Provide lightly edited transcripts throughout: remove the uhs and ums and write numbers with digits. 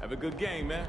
Have a good game, man.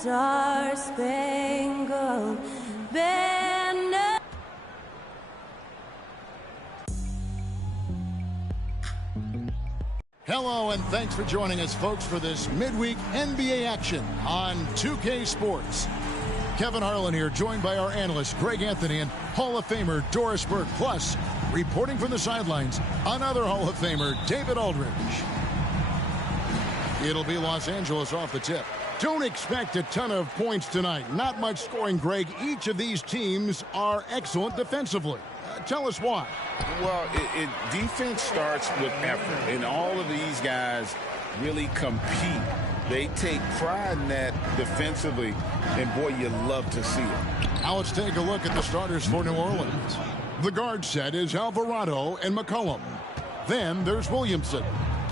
Star-Spangled Banner. Hello, and thanks for joining us, folks, for this midweek NBA action on 2K Sports. Kevin Harlan here, joined by our analyst, Greg Anthony, and Hall of Famer Doris Burke. Plus, reporting from the sidelines, another Hall of Famer, David Aldridge. It'll be Los Angeles off the tip. Don't expect a ton of points tonight. Not much scoring, Greg. Each of these teams are excellent defensively. Tell us why. Well, defense starts with effort, and all of these guys really compete. They take pride in that defensively, and boy, you love to see it. Now let's take a look at the starters for New Orleans. The guard set is Alvarado and McCollum. Then there's Williamson.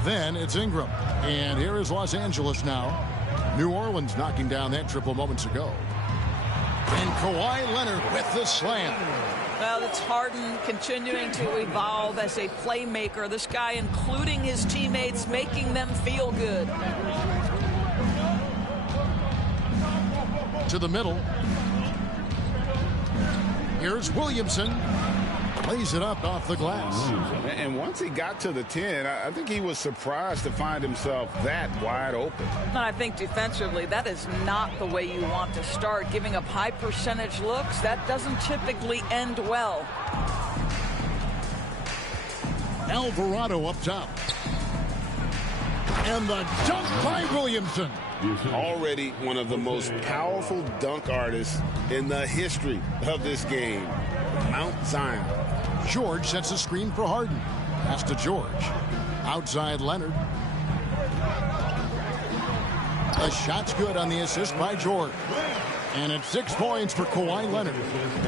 Then it's Ingram. And here is Los Angeles now. New Orleans knocking down that triple moments ago. And Kawhi Leonard with the slam. Well, it's Harden continuing to evolve as a playmaker. This guy, including his teammates, making them feel good. To the middle. Here's Williamson. Lays it up off the glass. And once he got to the 10, I think he was surprised to find himself that wide open. And I think defensively, that is not the way you want to start. Giving up high percentage looks, that doesn't typically end well. Alvarado up top. And the dunk by Williamson. Already one of the most powerful dunk artists in the history of this game. Mount Zion. George sets a screen for Harden. Pass to George. Outside Leonard. The shot's good on the assist by George. And it's 6 points for Kawhi Leonard.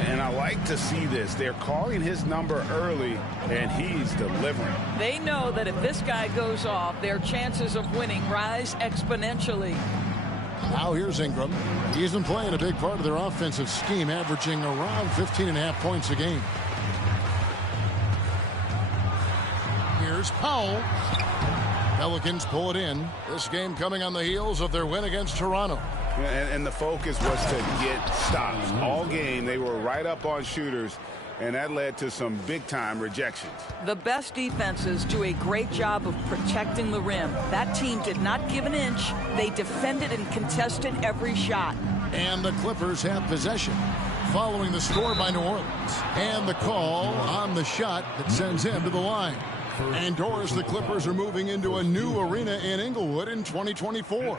And I like to see this. They're calling his number early, and he's delivering. They know that if this guy goes off, their chances of winning rise exponentially. Now here's Ingram. He's been playing a big part of their offensive scheme, averaging around 15.5 points a game. Here's Powell. Pelicans pull it in. This game coming on the heels of their win against Toronto. And the focus was to get stops. All game, they were right up on shooters, and that led to some big-time rejections. The best defenses do a great job of protecting the rim. That team did not give an inch. They defended and contested every shot. And the Clippers have possession, following the score by New Orleans. And the call on the shot that sends him to the line. And Doris, the Clippers are moving into a new arena in Inglewood in 2024.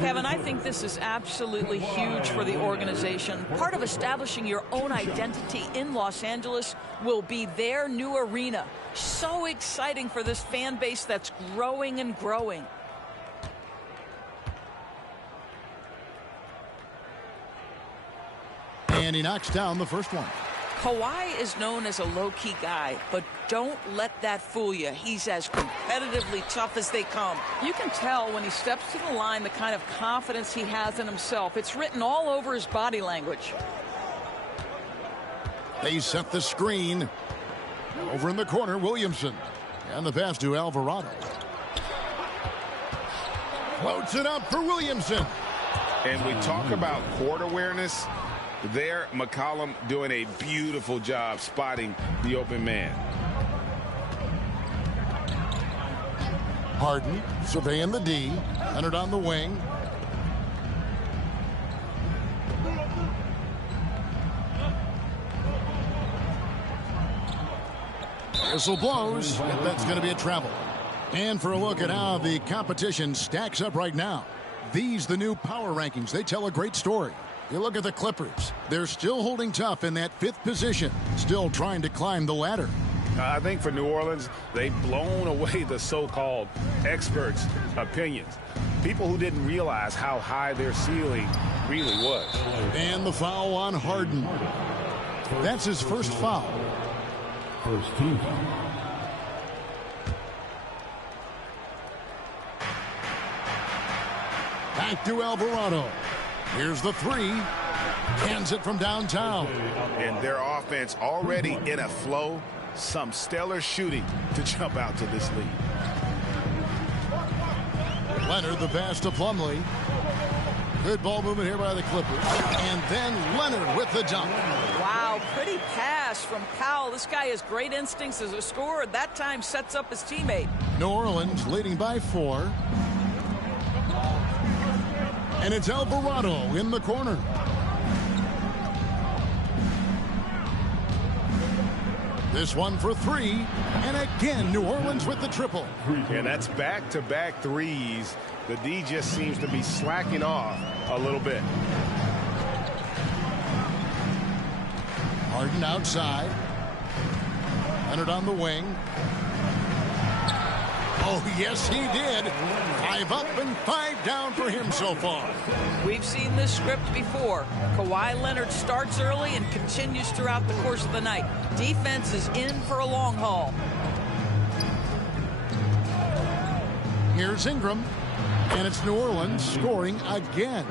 Kevin, I think this is absolutely huge for the organization. Part of establishing your own identity in Los Angeles will be their new arena. So exciting for this fan base that's growing and growing. And he knocks down the first one. Kawhi is known as a low-key guy, but don't let that fool you. He's as competitively tough as they come. You can tell when he steps to the line the kind of confidence he has in himself. It's written all over his body language. They set the screen. Over in the corner, Williamson. And the pass to Alvarado. Floats it up for Williamson. And we talk about court awareness. There, McCollum doing a beautiful job spotting the open man. Harden surveying the D. Leonard on the wing. Whistle blows. And that's going to be a travel. And for a look at how the competition stacks up right now. These, the new power rankings, they tell a great story. You look at the Clippers. They're still holding tough in that 5th position, still trying to climb the ladder. I think for New Orleans, they've blown away the so-called experts' opinions. People who didn't realize how high their ceiling really was. And the foul on Harden. That's his first foul. First team. Back to Alvarado. Here's the 3. Cans it from downtown. And their offense already in a flow. Some stellar shooting to jump out to this lead. Leonard the pass to Plumlee. Good ball movement here by the Clippers. And then Leonard with the dunk. Wow, pretty pass from Powell. This guy has great instincts as a scorer. That time sets up his teammate. New Orleans leading by 4. And it's Alvarado in the corner. This one for 3. And again, New Orleans with the triple. And that's back-to-back threes. The D just seems to be slacking off a little bit. Harden outside. Leonard on the wing. Oh, yes, he did. 5 up and 5 down for him so far. We've seen this script before. Kawhi Leonard starts early and continues throughout the course of the night. Defense is in for a long haul. Here's Ingram. And it's New Orleans scoring again.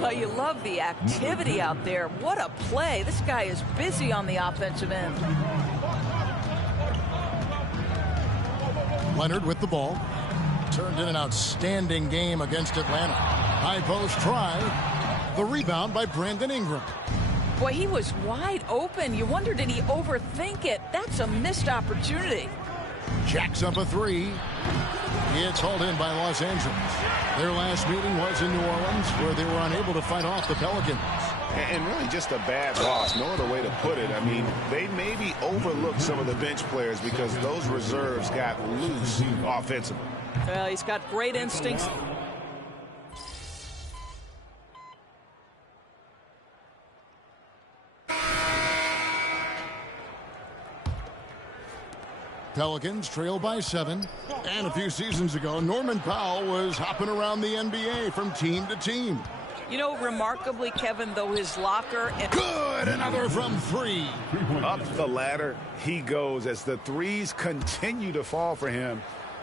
Well, you love the activity out there. What a play. This guy is busy on the offensive end. Leonard with the ball. Turned in an outstanding game against Atlanta. High post try. The rebound by Brandon Ingram. Boy, he was wide open. You wonder, did he overthink it? That's a missed opportunity. Jacks up a 3. It's hauled in by Los Angeles. Their last meeting was in New Orleans, where they were unable to fight off the Pelicans. And really just a bad loss. No other way to put it. I mean, they maybe overlooked some of the bench players because those reserves got loose offensively. Well, he's got great instincts. Pelicans trail by 7. And a few seasons ago, Norman Powell was hopping around the NBA from team to team. You know, remarkably, Kevin, though his locker... Good! Another from 3. Up the ladder he goes as the threes continue to fall for him,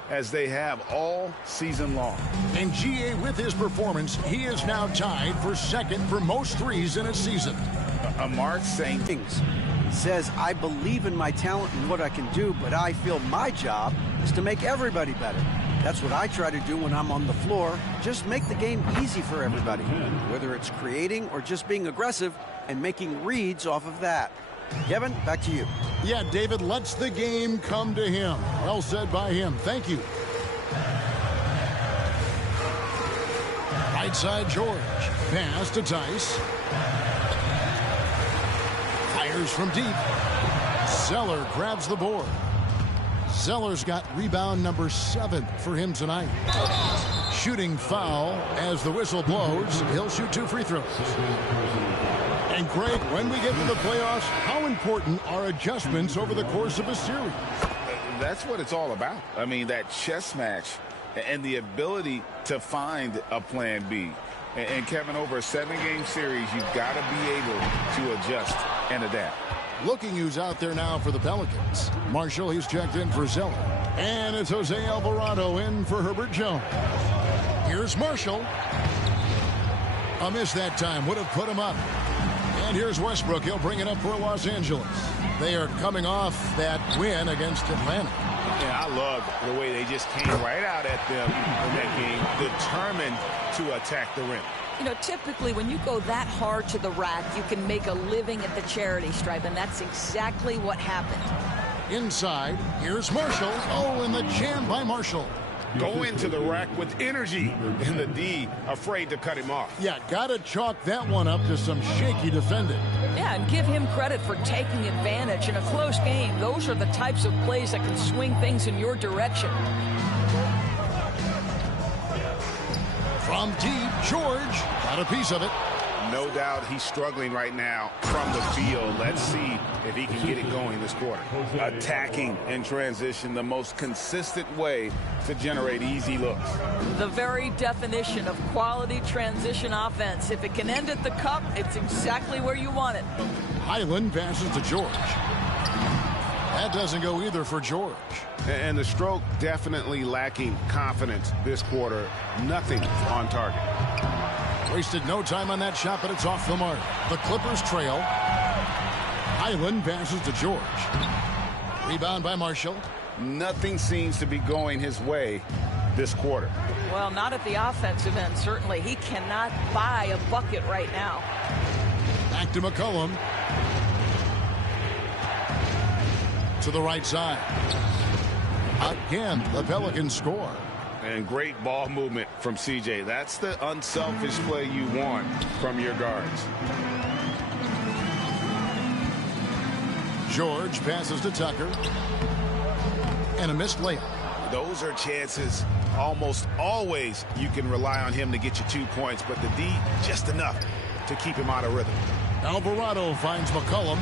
as they have all season long. And GA, with his performance, he is now tied for 2nd for most threes in a season. Mark saying things. Says, I believe in my talent and what I can do, but I feel my job is to make everybody better. That's what I try to do when I'm on the floor. Just make the game easy for everybody, whether it's creating or just being aggressive and making reads off of that. Kevin, back to you. Yeah, David lets the game come to him. Well said by him. Thank you. Right side, George. Pass to Tice. Fires from deep. Zeller grabs the board. Zeller's got rebound number 7 for him tonight. Shooting foul as the whistle blows. He'll shoot 2 free throws. And Greg, when we get to the playoffs, how important are adjustments over the course of a series? That's what it's all about. I mean, that chess match and the ability to find a plan B. And Kevin, over a 7-game series, you've got to be able to adjust and adapt. Looking who's out there now for the Pelicans. Marshall, he's checked in for Zeller. And it's Jose Alvarado in for Herbert Jones. Here's Marshall. A miss that time. Would have put him up. And here's Westbrook. He'll bring it up for Los Angeles. They are coming off that win against Atlanta. Yeah, I love the way they just came right out at them in that game, determined to attack the rim. You know, typically when you go that hard to the rack, you can make a living at the charity stripe, and that's exactly what happened. Inside, here's Marshall. Oh, and the jam by Marshall. Go into the rack with energy, and the D afraid to cut him off. Yeah, gotta chalk that one up to some shaky defending. Yeah, and give him credit for taking advantage in a close game. Those are the types of plays that can swing things in your direction. From deep, George got a piece of it. No doubt he's struggling right now from the field. Let's see if he can get it going this quarter. Attacking in transition, the most consistent way to generate easy looks. The very definition of quality transition offense. If it can end at the cup, it's exactly where you want it. Highland passes to George. That doesn't go either for George. And the stroke definitely lacking confidence this quarter. Nothing on target. Wasted no time on that shot, but it's off the mark. The Clippers trail. Highland passes to George. Rebound by Marshall. Nothing seems to be going his way this quarter. Well, not at the offensive end, certainly. He cannot buy a bucket right now. Back to McCollum. To the right side. Again, the Pelicans score. And great ball movement from CJ. That's the unselfish play you want from your guards. George passes to Tucker. And a missed layup. Those are chances almost always you can rely on him to get you 2 points, but the D just enough to keep him out of rhythm. Alvarado finds McCollum.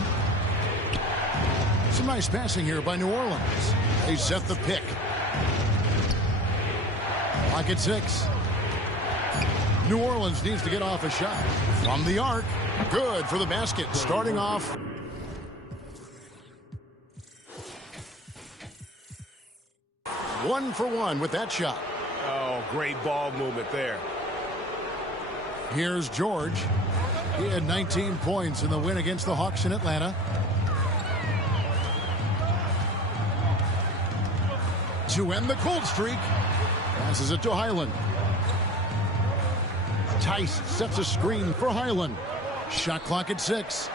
Some nice passing here by New Orleans. They set the pick. Clock at 6. New Orleans needs to get off a shot. From the arc. Good for the basket. Starting off. One for one with that shot. Oh, great ball movement there. Here's George. He had 19 points in the win against the Hawks in Atlanta. To end the cold streak. Passes it to Highland. Tice sets a screen for Highland. Shot clock at 6.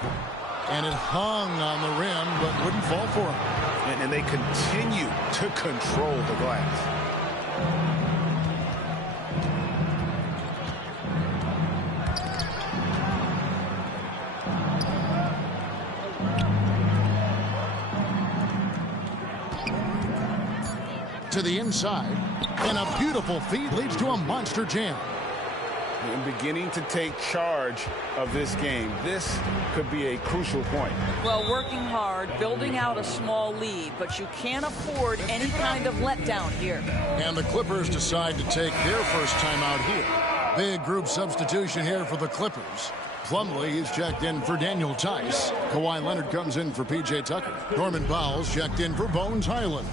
And it hung on the rim, but wouldn't fall for him. And they continue to control the glass. To the inside, and a beautiful feed leads to a monster jam. And beginning to take charge of this game. This could be a crucial point. Well, working hard, building out a small lead, but you can't afford any kind of letdown here. And the Clippers decide to take their first time out here. Big group substitution here for the Clippers. Plumlee is checked in for Daniel Tice. Kawhi Leonard comes in for P.J. Tucker. Norman Powell's checked in for Bones Highland.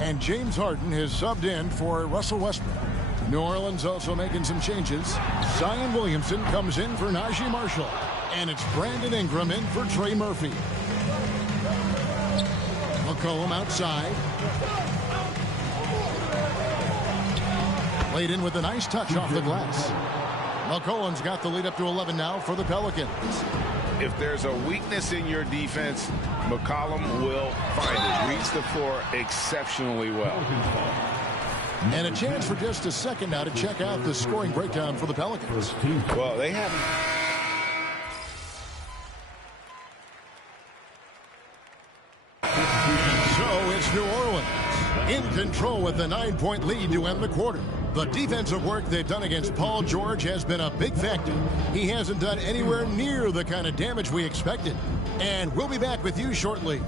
And James Harden has subbed in for Russell Westbrook. New Orleans also making some changes. Zion Williamson comes in for Najee Marshall. And it's Brandon Ingram in for Trey Murphy. McCollum outside. Played in with a nice touch off the glass. McCollum's got the lead up to 11 now for the Pelicans. If there's a weakness in your defense, McCollum will find it. Reads the floor exceptionally well. And a chance for just a second now to check out the scoring breakdown for the Pelicans. Well, they haven't. So it's New Orleans in control with the 9-point lead to end the quarter. The defensive work they've done against Paul George has been a big factor. He hasn't done anywhere near the kind of damage we expected. And we'll be back with you shortly.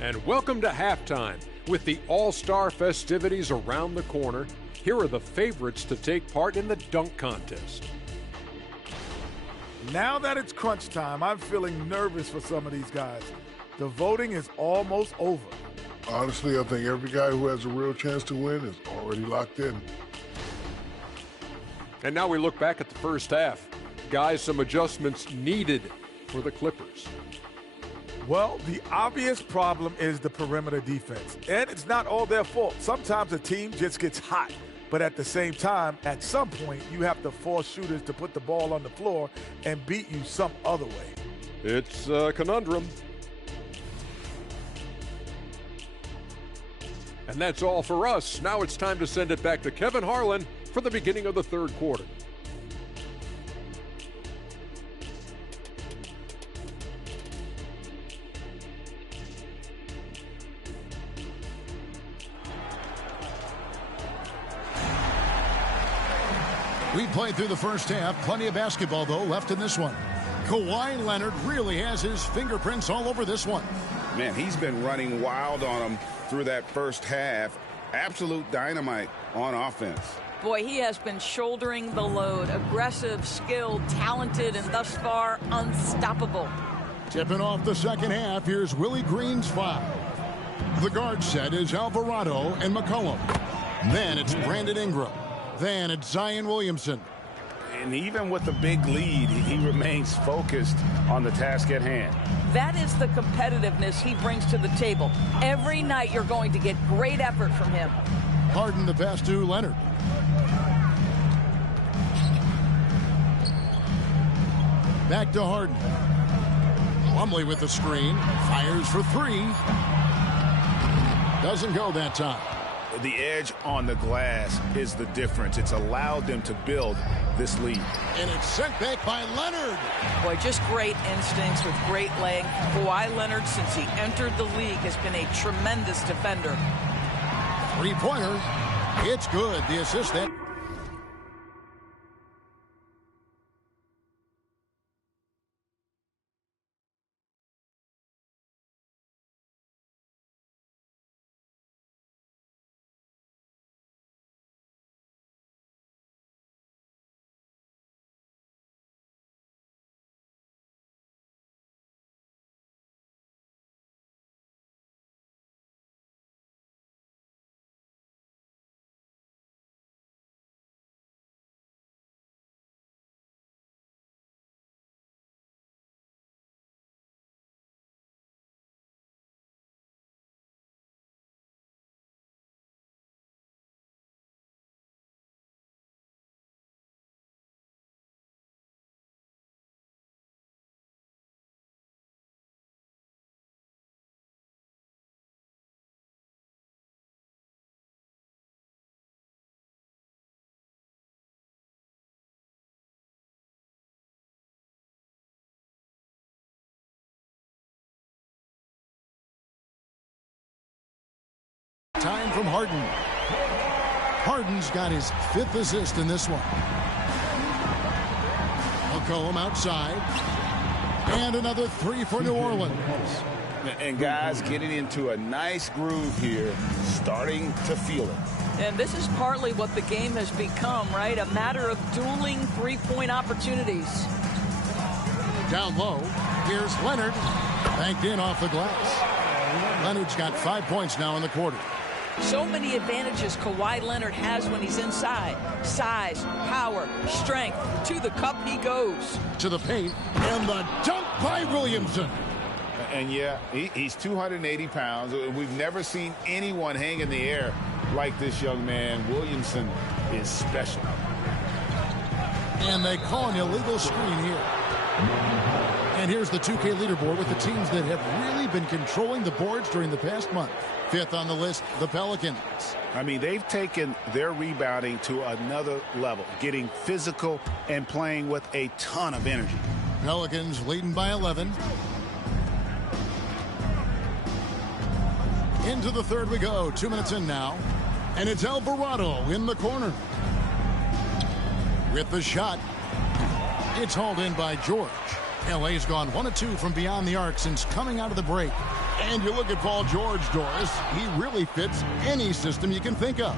And welcome to halftime. With the All-Star festivities around the corner, here are the favorites to take part in the dunk contest. Now that it's crunch time, I'm feeling nervous for some of these guys. The voting is almost over. Honestly, I think every guy who has a real chance to win is already locked in. And now we look back at the first half. Guys, some adjustments needed for the Clippers. Well, the obvious problem is the perimeter defense. And it's not all their fault. Sometimes a team just gets hot. But at the same time, at some point, you have to force shooters to put the ball on the floor and beat you some other way. It's a conundrum. And that's all for us. Now it's time to send it back to Kevin Harlan for the beginning of the third quarter. We played through the first half. Plenty of basketball, though, left in this one. Kawhi Leonard really has his fingerprints all over this one. Man, he's been running wild on him through that first half. Absolute dynamite on offense. Boy, he has been shouldering the load. Aggressive, skilled, talented, and thus far unstoppable. Tipping off the second half, here's Willie Green's foul. The guard set is Alvarado and McCollum. Then it's Brandon Ingram. Then it's Zion Williamson. And even with the big lead, he remains focused on the task at hand. That is the competitiveness he brings to the table. Every night you're going to get great effort from him. Harden the pass to Leonard. Back to Harden. Plumlee with the screen. Fires for three. Doesn't go that time. The edge on the glass is the difference. It's allowed them to build this lead. And it's sent back by Leonard. Boy, just great instincts with great length. Kawhi Leonard, since he entered the league, has been a tremendous defender. Three-pointer. It's good. The assist that. Time from Harden. Harden's got his fifth assist in this one. McCollum outside. And another three for New Orleans. And guys getting into a nice groove here, starting to feel it. And this is partly what the game has become, right? A matter of dueling three-point opportunities. Down low, here's Leonard. Banked in off the glass. Leonard's got 5 points now in the quarter. So many advantages Kawhi Leonard has when he's inside. Size, power, strength. To the cup he goes. To the paint, and the dunk by Williamson. And yeah, he's 280 pounds. We've never seen anyone hang in the air like this young man. Williamson is special. And they call an illegal screen here. And here's the 2K leaderboard with the teams that have really been controlling the boards during the past month. Fifth on the list, the Pelicans. I mean, they've taken their rebounding to another level, getting physical and playing with a ton of energy. Pelicans leading by 11. Into the third we go. 2 minutes in now. And it's Alvarado in the corner. With the shot. It's hauled in by George. LA's gone 1 of 2 from beyond the arc since coming out of the break. And you look at Paul George, Doris. He really fits any system you can think of.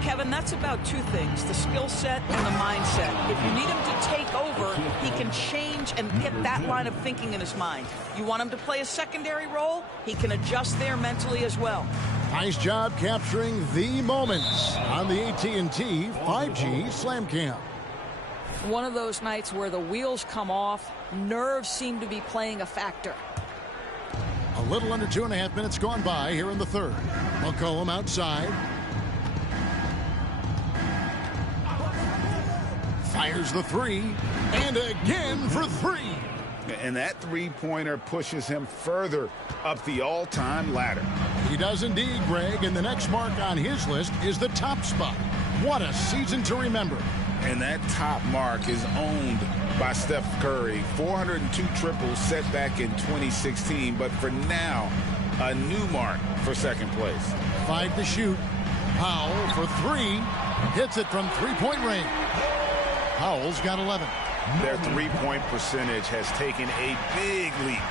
Kevin, that's about two things, the skill set and the mindset. If you need him to take over, he can change and get that line of thinking in his mind. You want him to play a secondary role, he can adjust there mentally as well. Nice job capturing the moments on the AT&T 5G Slam Cam. One of those nights where the wheels come off, nerves seem to be playing a factor. A little under 2.5 minutes gone by here in the third. McCollum outside. Fires the three. And again for three. And that three-pointer pushes him further up the all-time ladder. He does indeed, Greg, and the next mark on his list is the top spot. What a season to remember. And that top mark is owned by Steph Curry. 402 triples set back in 2016, but for now, a new mark for second place. 5 to shoot. Powell for 3. Hits it from three-point range. Powell's got 11. Their three-point percentage has taken a big leap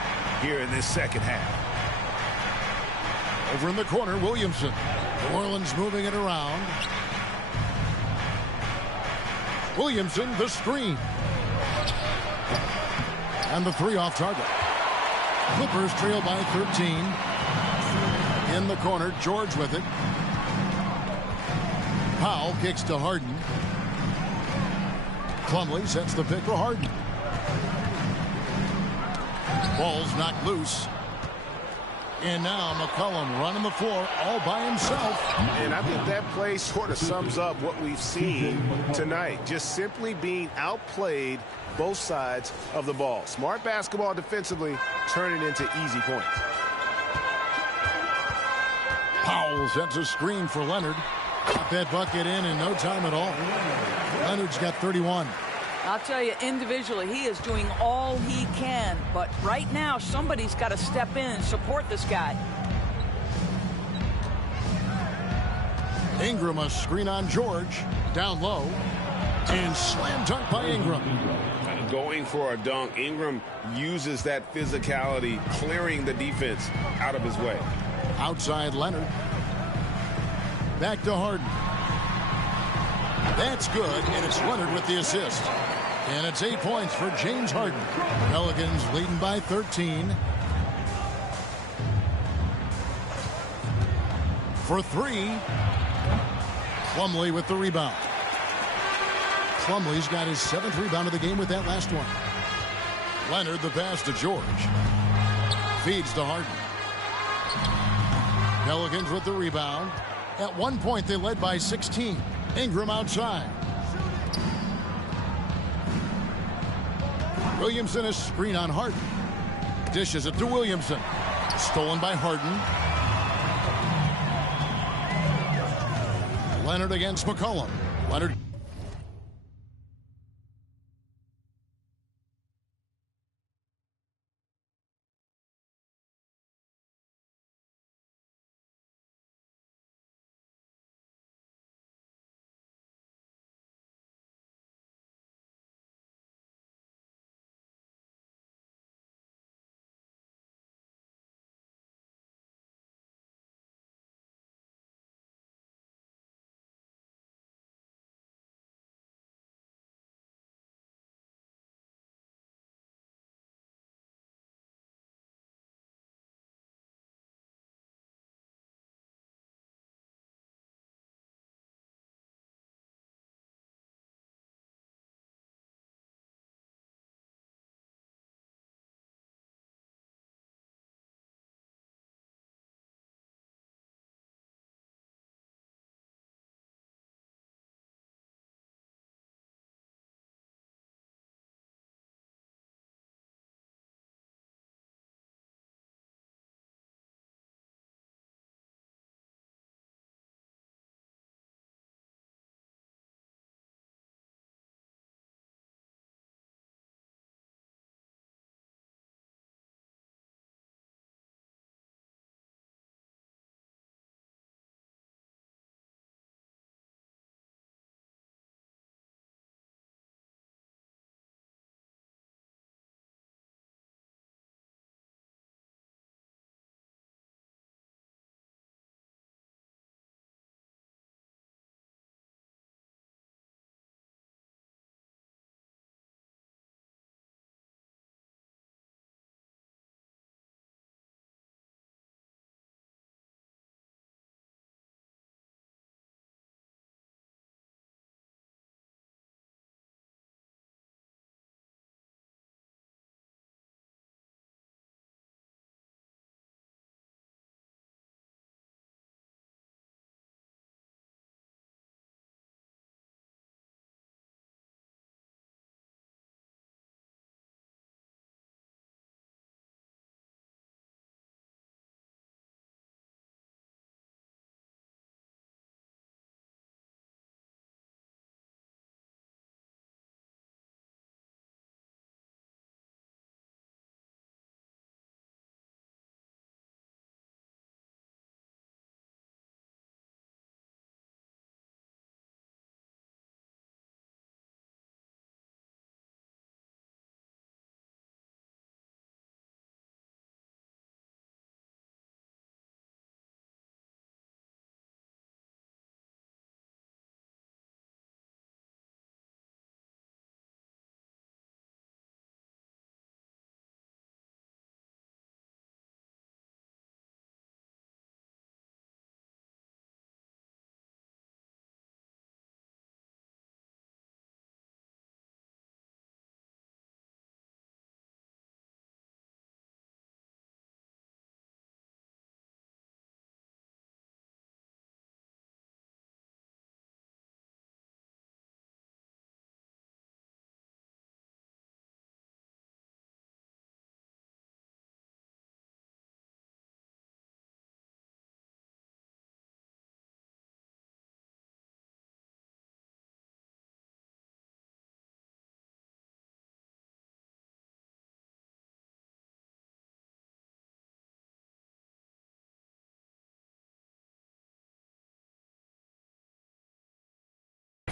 here in this second half. Over in the corner, Williamson. New Orleans moving it around. Williamson, the screen. And the 3 off target. Clippers trail by 13. In the corner, George with it. Powell kicks to Harden. Plumlee sets the pick for Harden. Ball's knocked loose. And now McCollum running the floor all by himself. And I think that play sort of sums up what we've seen tonight. Just simply being outplayed both sides of the ball. Smart basketball defensively, turning into easy points. Powell sets a screen for Leonard. Got that bucket in no time at all. Leonard's got 31. I'll tell you, individually, he is doing all he can. But right now, somebody's got to step in and support this guy. Ingram, a screen on George. Down low. And slam dunk by Ingram. Going for a dunk, Ingram uses that physicality, clearing the defense out of his way. Outside Leonard. Back to Harden. That's good, and it's Leonard with the assist. And it's 8 points for James Harden. Pelicans leading by 13. For 3. Plumlee with the rebound. Plumlee's got his 7th rebound of the game with that last one. Leonard the pass to George. Feeds to Harden. Pelicans with the rebound. At one point, they led by 16. Ingram outside. Williamson, a screen on Harden. Dishes it to Williamson. Stolen by Harden. Leonard against McCollum. Leonard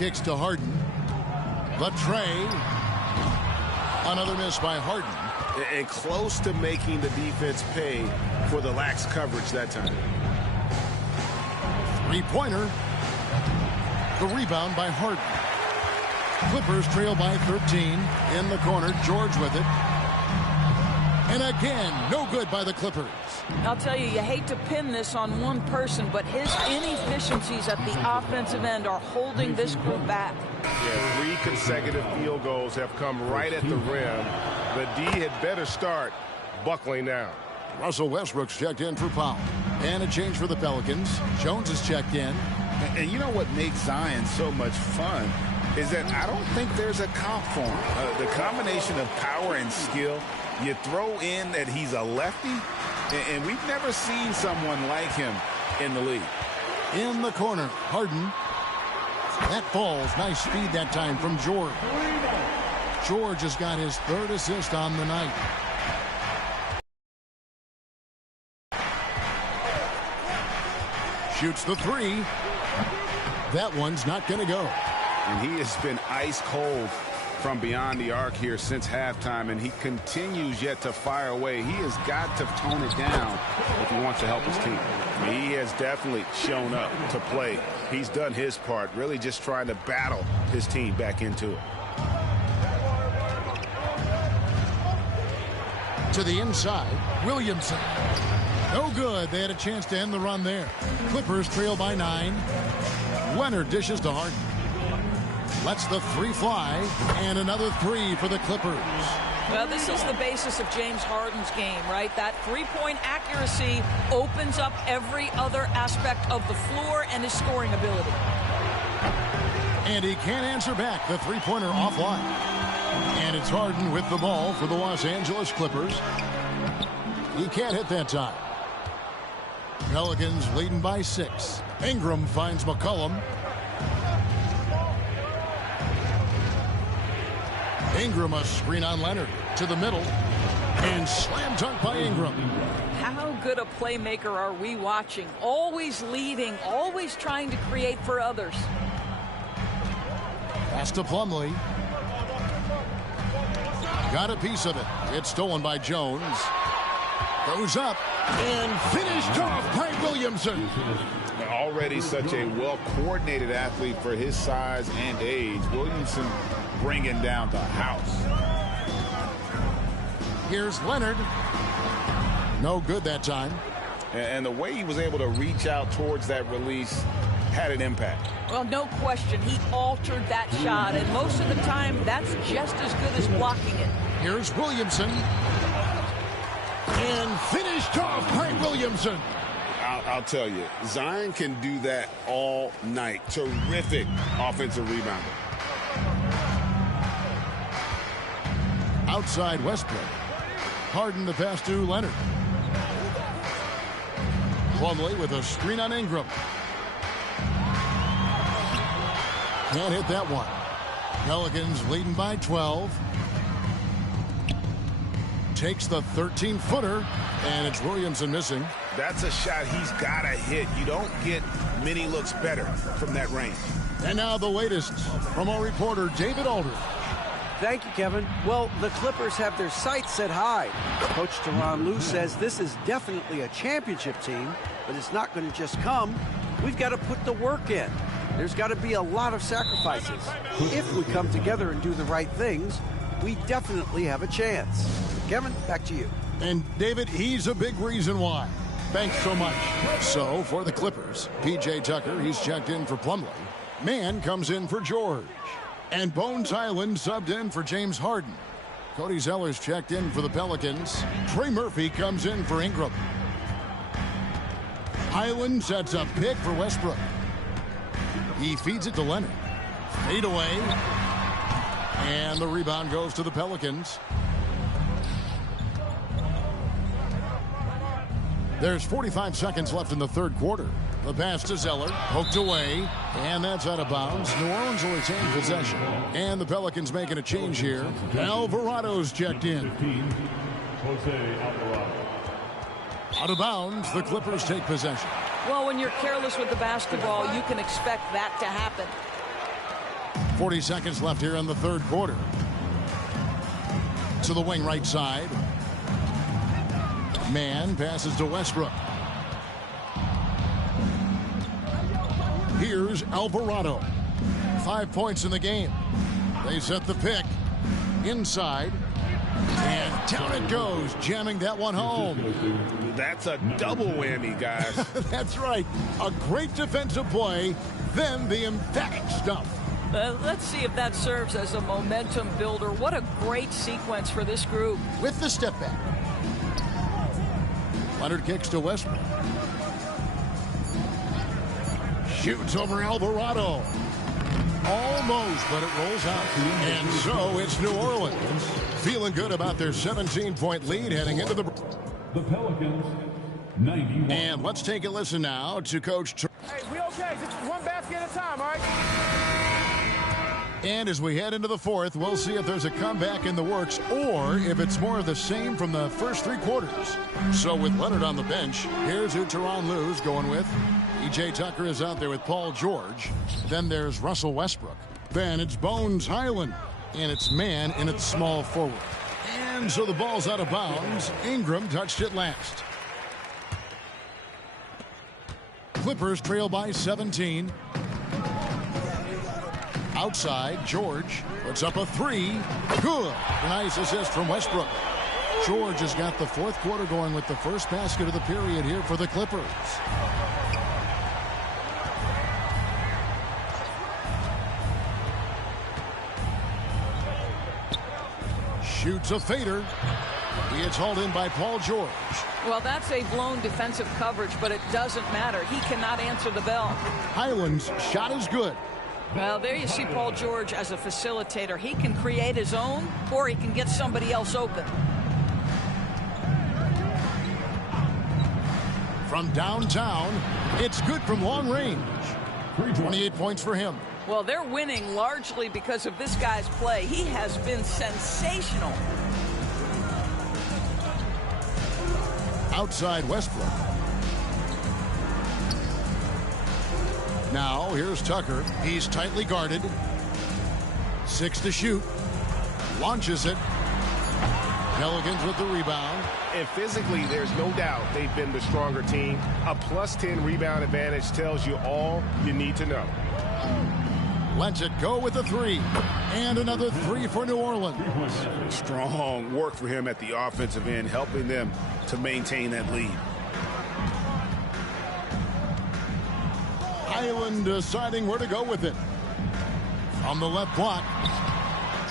kicks to Harden. The tray. Another miss by Harden. And close to making the defense pay for the lax coverage that time. Three-pointer. The rebound by Harden. Clippers trail by 13. In the corner, George with it. And again, no good by the Clippers. I'll tell you, you hate to pin this on one person, but his inefficiencies at the offensive end are holding this group back. Yeah, 3 consecutive field goals have come right at the rim. The D had better start buckling down. Russell Westbrook's checked in for foul. And a change for the Pelicans. Jones is checked in. And you know what makes Zion so much fun is that I don't think there's a comp for him. The combination of power and skill, you throw in that he's a lefty, and we've never seen someone like him in the league. In the corner, Harden. That falls. Nice speed that time from George. George has got his 3rd assist on the night. Shoots the 3. That one's not going to go. And he has been ice cold from beyond the arc here since halftime, and he continues yet to fire away. He has got to tone it down if he wants to help his team. He has definitely shown up to play. He's done his part, really just trying to battle his team back into it. To the inside, Williamson. No good. They had a chance to end the run there. Clippers trail by 9. Leonard dishes to Harden. Lets the 3 fly, and another 3 for the Clippers. Well, this is the basis of James Harden's game, right? That three-point accuracy opens up every other aspect of the floor and his scoring ability. And he can't answer back. The three-pointer offline. And it's Harden with the ball for the Los Angeles Clippers. He can't hit that time. Pelicans leading by 6. Ingram finds McCollum. Ingram a screen on Leonard to the middle. And slam dunk by Ingram. How good a playmaker are we watching? Always leading, always trying to create for others. Pass to Plumlee. Got a piece of it. It's stolen by Jones. Goes up and finished off by Williamson. Already such a well-coordinated athlete for his size and age. Williamson bringing down the house. Here's Leonard. No good that time. And the way he was able to reach out towards that release had an impact. Well, no question. He altered that shot, and most of the time, that's just as good as blocking it. Here's Williamson. And finished off by Williamson. I'll tell you, Zion can do that all night. Terrific offensive rebounder. Outside Westbrook. Harden the pass to Leonard. Plumlee with a screen on Ingram. Can't hit that one. Pelicans leading by 12. Takes the 13-footer, and it's Williamson missing. That's a shot he's got to hit. You don't get many looks better from that range. And now the latest from our reporter, David Aldridge. Thank you, Kevin. Well, the Clippers have their sights set high. Coach Tyronn Lue says this is definitely a championship team, but it's not going to just come. We've got to put the work in. There's got to be a lot of sacrifices. If we come together and do the right things, we definitely have a chance. Kevin, back to you. And David, he's a big reason why. Thanks so much. So, for the Clippers, P.J. Tucker, he's checked in for Plumlee. Mann comes in for George. And Bones Highland subbed in for James Harden. Cody Zeller's checked in for the Pelicans. Trey Murphy comes in for Ingram. Highland sets up pick for Westbrook. He feeds it to Leonard. Fade away. And the rebound goes to the Pelicans. There's 45 seconds left in the third quarter. The pass to Zeller, poked away, and that's out of bounds. New Orleans will retain possession. And the Pelicans making a change here. Alvarado's checked in. Out of bounds, the Clippers take possession. Well, when you're careless with the basketball, you can expect that to happen. 40 seconds left here in the third quarter. To the wing right side. Man passes to Westbrook. Here's Alvarado. 5 points in the game. They set the pick. Inside. And down it goes, jamming that one home. That's a double whammy, guys. That's right. A great defensive play, then the emphatic stuff. Let's see if that serves as a momentum builder. What a great sequence for this group. With the step back. Leonard kicks to Westbrook. Shoots over Alvarado. Almost, but it rolls out. And so it's New Orleans. Feeling good about their 17-point lead heading into the Pelicans, 91. And let's take a listen now to Coach. Hey, we okay? Just one basket at a time, all right? And as we head into the fourth, we'll see if there's a comeback in the works or if it's more of the same from the first three quarters. So with Leonard on the bench, here's who Tyronn Lue's going with. E.J. Tucker is out there with Paul George. Then there's Russell Westbrook. Then it's Bones Highland. And it's man in its small forward. And so the ball's out of bounds. Ingram touched it last. Clippers trail by 17. Outside, George puts up a three. Good. A nice assist from Westbrook. George has got the fourth quarter going with the first basket of the period here for the Clippers. Shoots a fader. He is hauled in by Paul George. Well, that's a blown defensive coverage, but it doesn't matter. He cannot answer the bell. Highland's shot is good. Well, there you see Paul George as a facilitator. He can create his own, or he can get somebody else open. From downtown, it's good from long range. 28 points for him. Well, they're winning largely because of this guy's play. He has been sensational. Outside Westbrook. Now, here's Tucker. He's tightly guarded. 6 to shoot. Launches it. Pelicans with the rebound. And physically, there's no doubt they've been the stronger team. A +10 rebound advantage tells you all you need to know. Lets it go with a three. And another three for New Orleans. Strong work for him at the offensive end, helping them to maintain that lead. Highland deciding where to go with it. From the left block.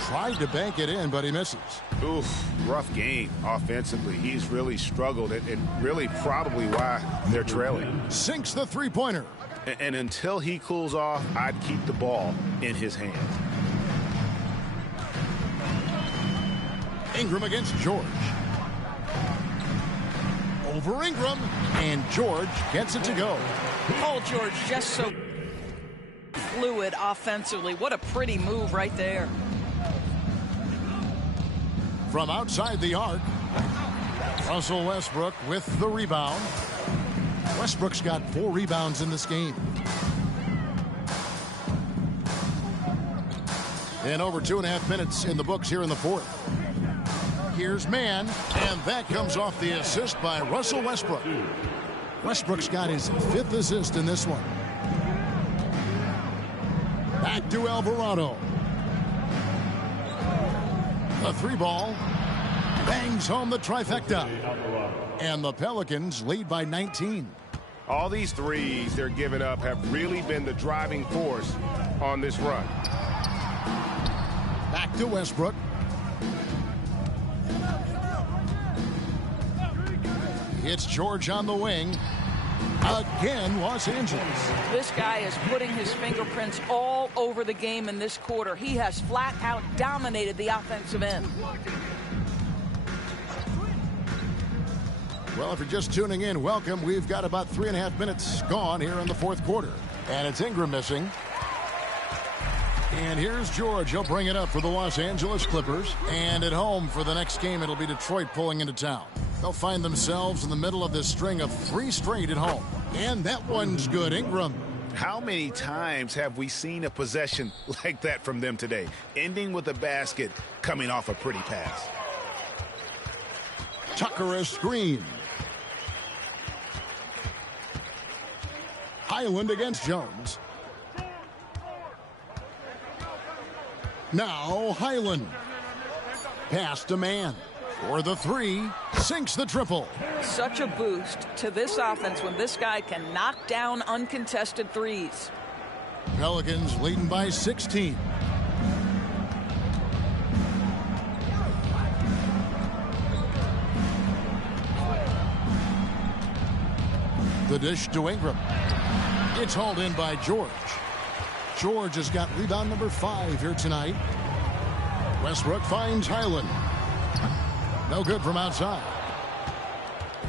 Tried to bank it in, but he misses. Oof, rough game offensively. He's really struggled and really probably why they're trailing. Sinks the three-pointer. And until he cools off, I'd keep the ball in his hands. Ingram against George. Over Ingram. And George gets it to go. Paul George just so fluid offensively. What a pretty move right there. From outside the arc, Russell Westbrook with the rebound. Westbrook's got 4 rebounds in this game. And over 2.5 minutes in the books here in the fourth. Here's man, and that comes off the assist by Russell Westbrook. Westbrook's got his 5th assist in this one. Back to Alvarado. The 3-ball bangs home the trifecta. And the Pelicans lead by 19. All these threes they're giving up have really been the driving force on this run. Back to Westbrook. It's George on the wing. Again, Los Angeles. This guy is putting his fingerprints all over the game in this quarter. He has flat out dominated the offensive end. Well, if you're just tuning in, welcome. We've got about 3.5 minutes gone here in the fourth quarter. And it's Ingram missing. And here's George. He'll bring it up for the Los Angeles Clippers. And at home for the next game, it'll be Detroit pulling into town. They'll find themselves in the middle of this string of 3 straight at home. And that one's good. Ingram How many times have we seen a possession like that from them today? Ending with a basket, coming off a pretty pass. Tucker a screen. Highland against Jones. Now Highland. Pass to man. For the three. Sinks the triple. Such a boost to this offense when this guy can knock down uncontested threes. Pelicans leading by 16. The dish to Ingram. It's hauled in by George. George has got rebound number 5 here tonight. Westbrook finds Highland. No good from outside.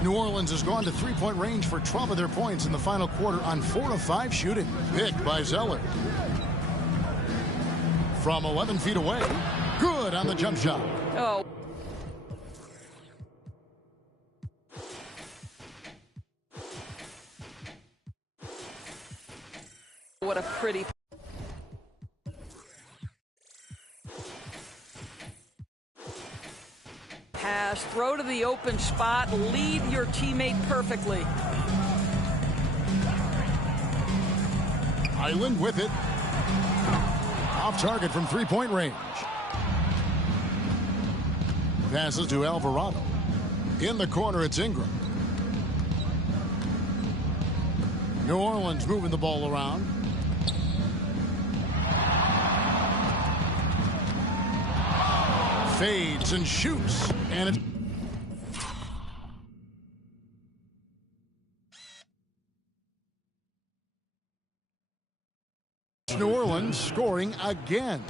New Orleans has gone to three-point range for 12 of their points in the final quarter on 4 of 5 shooting. Picked by Zeller. From 11 feet away. Good on the jump shot. Oh. What a pretty pass. Throw to the open spot. Lead your teammate perfectly. Highland with it. Off target from three-point range. Passes to Alvarado. In the corner, it's Ingram. New Orleans moving the ball around. Fades and shoots. And it's New Orleans scoring again.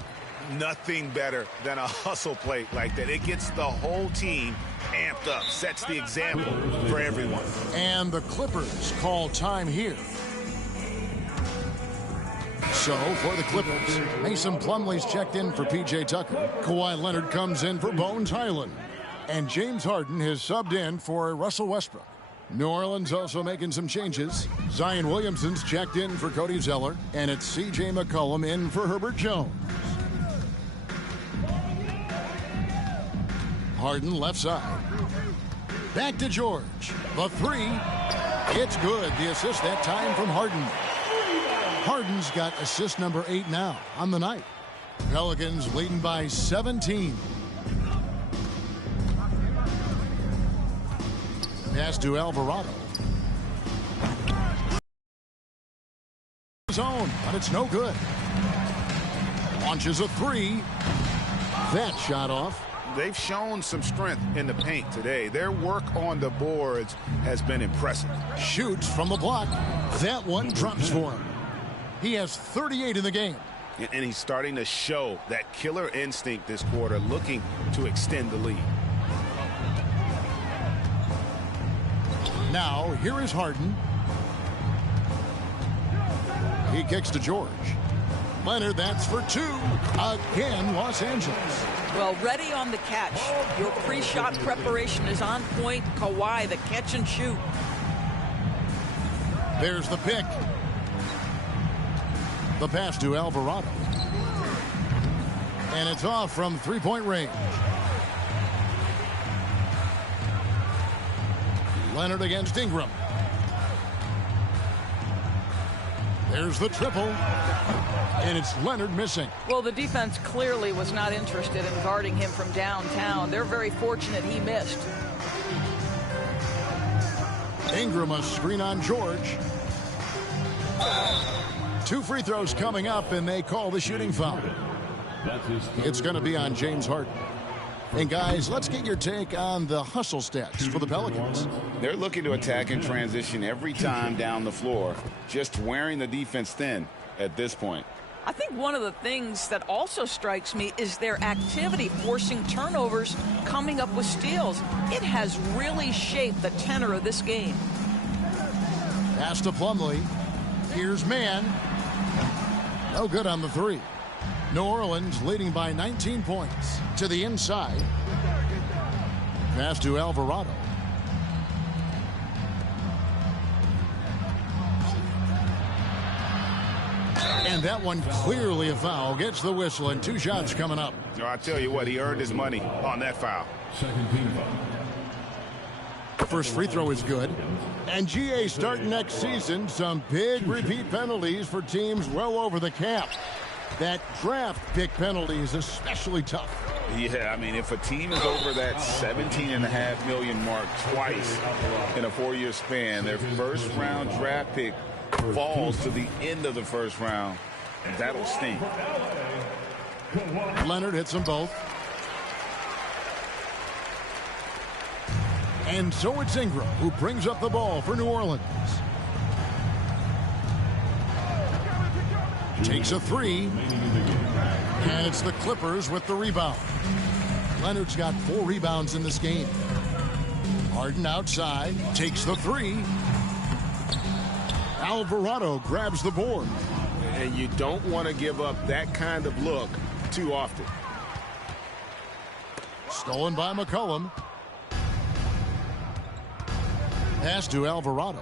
Nothing better than a hustle play like that. It gets the whole team amped up, sets the example for everyone. And the Clippers call time here. So, for the Clippers, Mason Plumlee's checked in for P.J. Tucker. Kawhi Leonard comes in for Bones Highland. And James Harden has subbed in for Russell Westbrook. New Orleans also making some changes. Zion Williamson's checked in for Cody Zeller. And it's C.J. McCollum in for Herbert Jones. Harden left side. Back to George. The three. It's good. The assist that time from Harden. Harden's got assist number 8 now on the night. Pelicans leading by 17. Pass to Alvarado. Zone, but it's no good. Launches a three. That shot off. They've shown some strength in the paint today. Their work on the boards has been impressive. Shoots from the block. That one drops for him. He has 38 in the game. And he's starting to show that killer instinct this quarter, looking to extend the lead. Now, here is Harden. He kicks to George. Leonard, that's for 2. Again, Los Angeles. Well, ready on the catch. Your pre-shot preparation is on point. Kawhi, the catch and shoot. There's the pick. The pass to Alvarado. And it's off from three-point range. Leonard against Ingram. There's the triple. And it's Leonard missing. Well, the defense clearly was not interested in guarding him from downtown. They're very fortunate he missed. Ingram a screen on George. 2 free throws coming up, and they call the shooting foul. It's going to be on James Harden. And guys, let's get your take on the hustle stats for the Pelicans. They're looking to attack and transition every time down the floor, just wearing the defense thin at this point. I think one of the things that also strikes me is their activity forcing turnovers, coming up with steals. It has really shaped the tenor of this game. Pass to Plumlee. Here's man. No good on the three. New Orleans leading by 19 points. To the inside. Pass to Alvarado. And that one clearly a foul. Gets the whistle, and 2 shots coming up. No, I tell you what, he earned his money on that foul. Second team foul. First free throw is good. And GA starting next season, some big repeat penalties for teams well over the cap. That draft pick penalty is especially tough. Yeah, I mean, if a team is over that $17.5 million mark twice in a 4-year span, their first-round draft pick falls to the end of the first round, and that'll sting. Leonard hits them both. And so it's Ingram who brings up the ball for New Orleans. Takes a 3. And it's the Clippers with the rebound. Leonard's got 4 rebounds in this game. Harden outside, takes the 3. Alvarado grabs the board. And you don't want to give up that kind of look too often. Stolen by McCollum. Pass to Alvarado.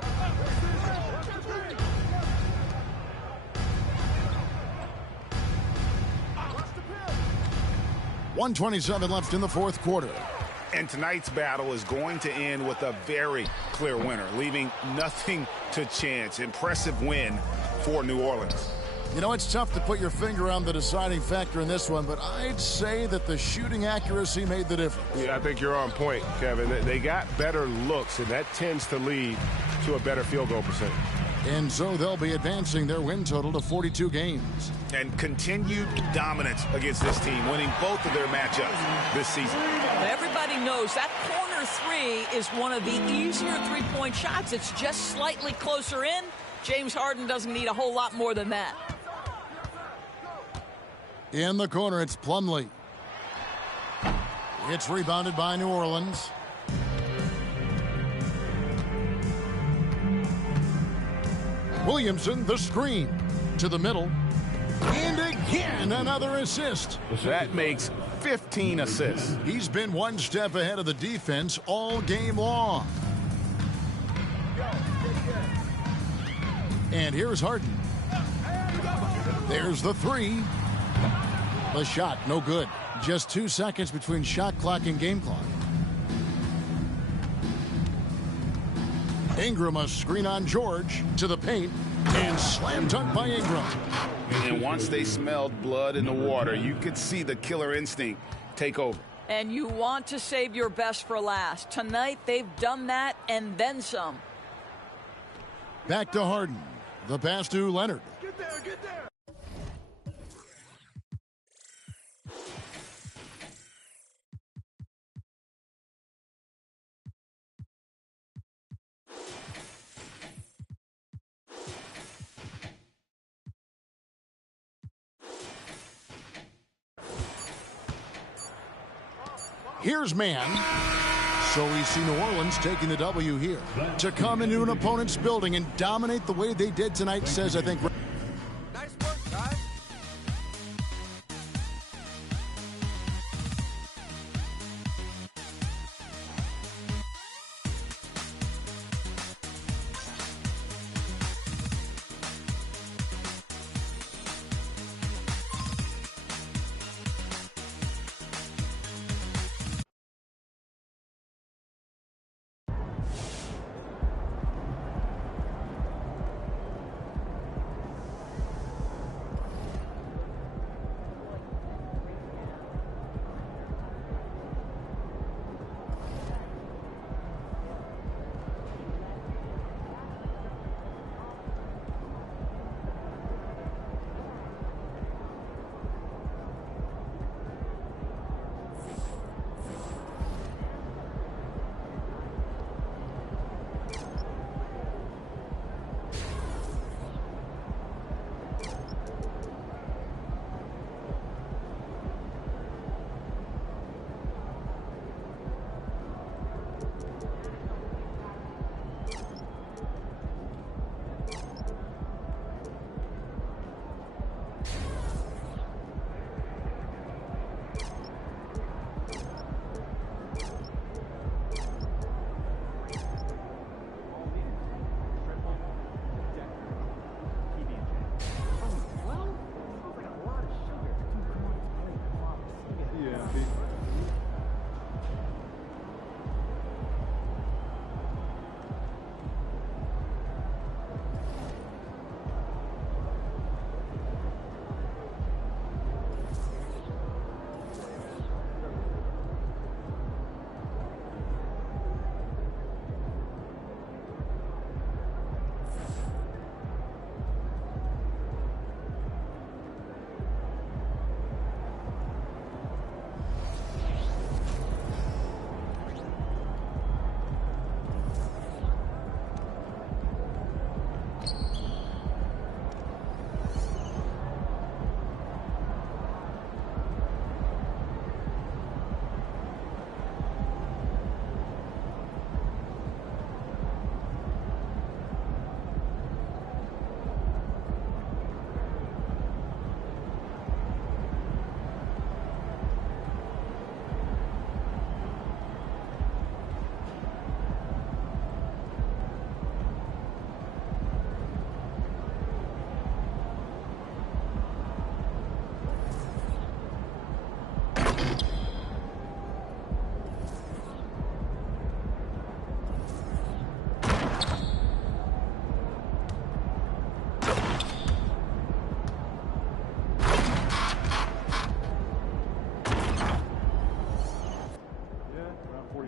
.127 left in the fourth quarter. And tonight's battle is going to end with a very clear winner, leaving nothing to chance. Impressive win for New Orleans. You know, it's tough to put your finger on the deciding factor in this one, but I'd say that the shooting accuracy made the difference. Yeah, I think you're on point, Kevin. They got better looks, and that tends to lead to a better field goal percentage. And so they'll be advancing their win total to 42 games. And continued dominance against this team, winning both of their matchups this season. Everybody knows that corner 3 is one of the easier three-point shots. It's just slightly closer in. James Harden doesn't need a whole lot more than that. In the corner, it's Plumlee. It's rebounded by New Orleans. Williamson, the screen to the middle. And again, another assist. That makes 15 assists. He's been one step ahead of the defense all game long. And here's Harden. There's the 3. The shot, no good. Just 2 seconds between shot clock and game clock. Ingram a screen on George to the paint and slam dunk by Ingram. And once they smelled blood in the water, you could see the killer instinct take over. And you want to save your best for last. Tonight they've done that and then some. Back to Harden. The pass to Leonard. Get there, get there. Here's man. So we see New Orleans taking the W here. To come into an opponent's building and dominate the way they did tonight says, I think... Nice work, guys.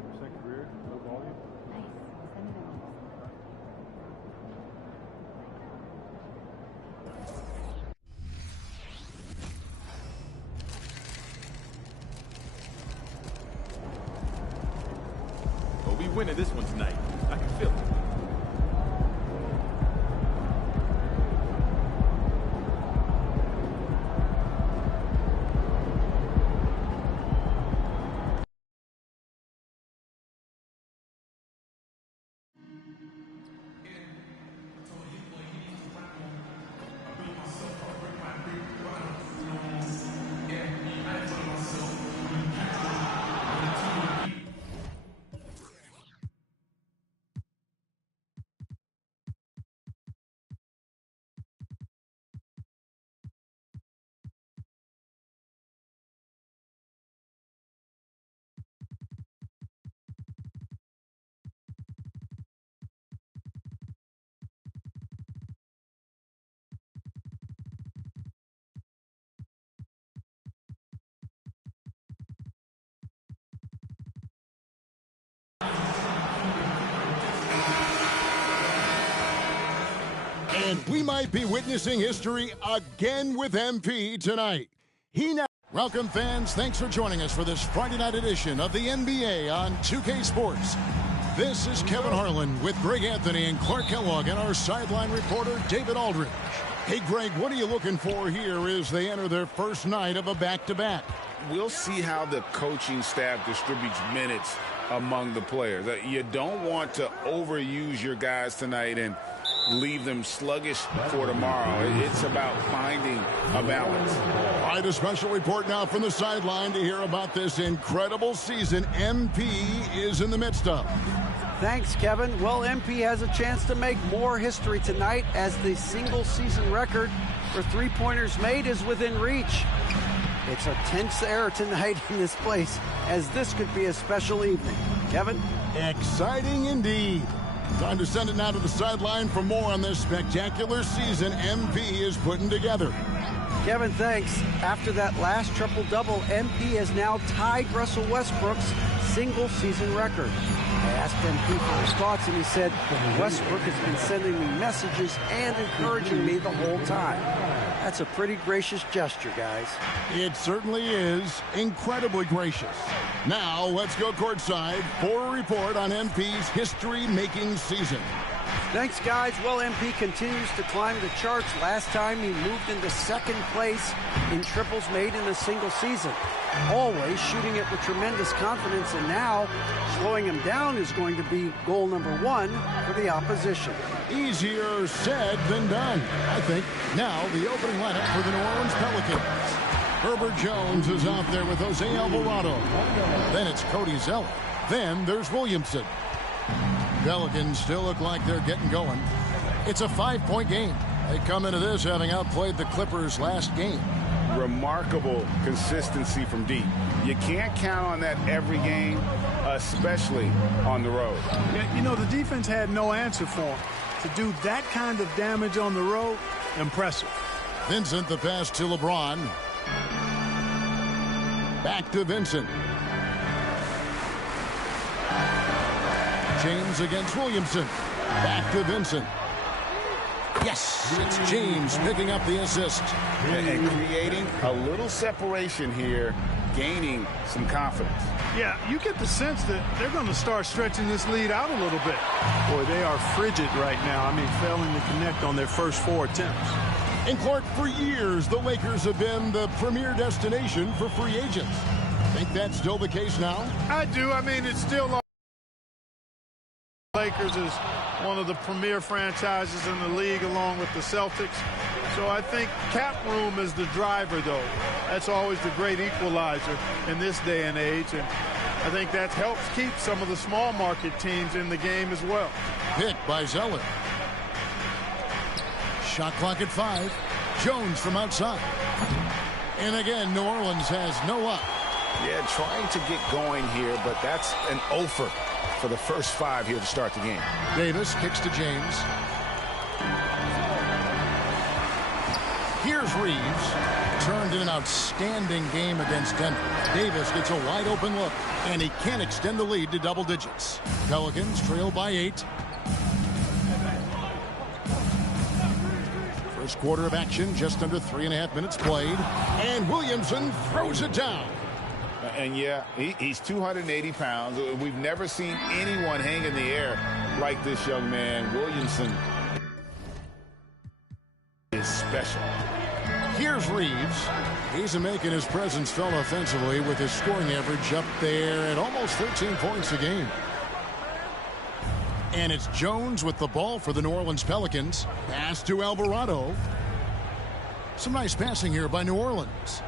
20% career, no volume. Well, we winning this one tonight. I can feel it. And we might be witnessing history again with MP tonight. Welcome, fans. Thanks for joining us for this Friday night edition of the NBA on 2K Sports. This is Kevin Harlan with Greg Anthony and Clark Kellogg and our sideline reporter, David Aldridge. Hey, Greg, what are you looking for here as they enter their first night of a back-to-back? We'll see how the coaching staff distributes minutes among the players. You don't want to overuse your guys tonight and leave them sluggish for tomorrow. It's about finding a balance. All right, a special report now from the sideline to hear about this incredible season MP is in the midst of. Thanks, Kevin. Well, MP has a chance to make more history tonight as the single-season record for three-pointers made is within reach. It's a tense air tonight in this place, as this could be a special evening. Kevin? Exciting indeed. Time to send it now to the sideline for more on this spectacular season MP is putting together. Kevin, thanks. After that last triple-double, MP has now tied Russell Westbrook's single-season record. I asked MP for his thoughts, and he said, Westbrook has been sending me messages and encouraging me the whole time. That's a pretty gracious gesture, guys. It certainly is incredibly gracious. Now, let's go courtside for a report on MP's history-making season. Thanks, guys. Well, MP continues to climb the charts. Last time he moved into second place in triples made in a single season. Always shooting it with tremendous confidence, and now slowing him down is going to be goal number one for the opposition. Easier said than done, I think. Now, the opening lineup for the New Orleans Pelicans. Herbert Jones is out there with Jose Alvarado. Then it's Cody Zeller. Then there's Williamson. Pelicans still look like they're getting going. It's a 5-point game. They come into this having outplayed the Clippers last game. Remarkable consistency from deep. You can't count on that every game, especially on the road. Yeah, you know, the defense had no answer for him. To do that kind of damage on the road, impressive. Vincent, the pass to LeBron. Back to Vincent. James against Williamson. Back to Vincent. Yes, it's James picking up the assist. And creating a little separation here, gaining some confidence. Yeah, you get the sense that they're going to start stretching this lead out a little bit. Boy, they are frigid right now. I mean, failing to connect on their first 4 attempts. And Clark, for years, the Lakers have been the premier destination for free agents. Think that's still the case now? I do. I mean, it's still Lakers is one of the premier franchises in the league along with the Celtics. So I think cap room is the driver, though. That's always the great equalizer in this day and age. And I think that helps keep some of the small market teams in the game as well. Pick by Zeller. Shot clock at 5. Jones from outside. And again, New Orleans has no up. Yeah, trying to get going here, but that's an offer for the first 5 here to start the game. Davis kicks to James. Here's Reeves. Turned in an outstanding game against Denver. Davis gets a wide open look, and he can't extend the lead to double digits. Pelicans trail by 8. First quarter of action, just under 3.5 minutes played. And Williamson throws it down. And yeah, he's 280 pounds. We've never seen anyone hang in the air like this young man. Williamson is special. Here's Reeves. He's making his presence felt offensively with his scoring average up there at almost 13 points a game. And it's Jones with the ball for the New Orleans Pelicans. Pass to Alvarado. Some nice passing here by New Orleans.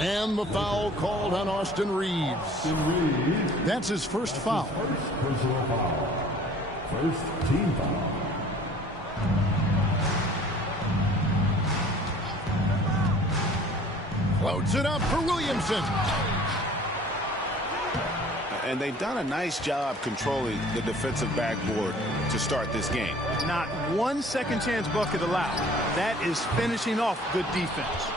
And the foul called on Austin Reeves. That's his first foul. Personal foul. First team foul. Floats it up for Williamson. And they've done a nice job controlling the defensive backboard to start this game. Not one second chance bucket allowed. That is finishing off good defense.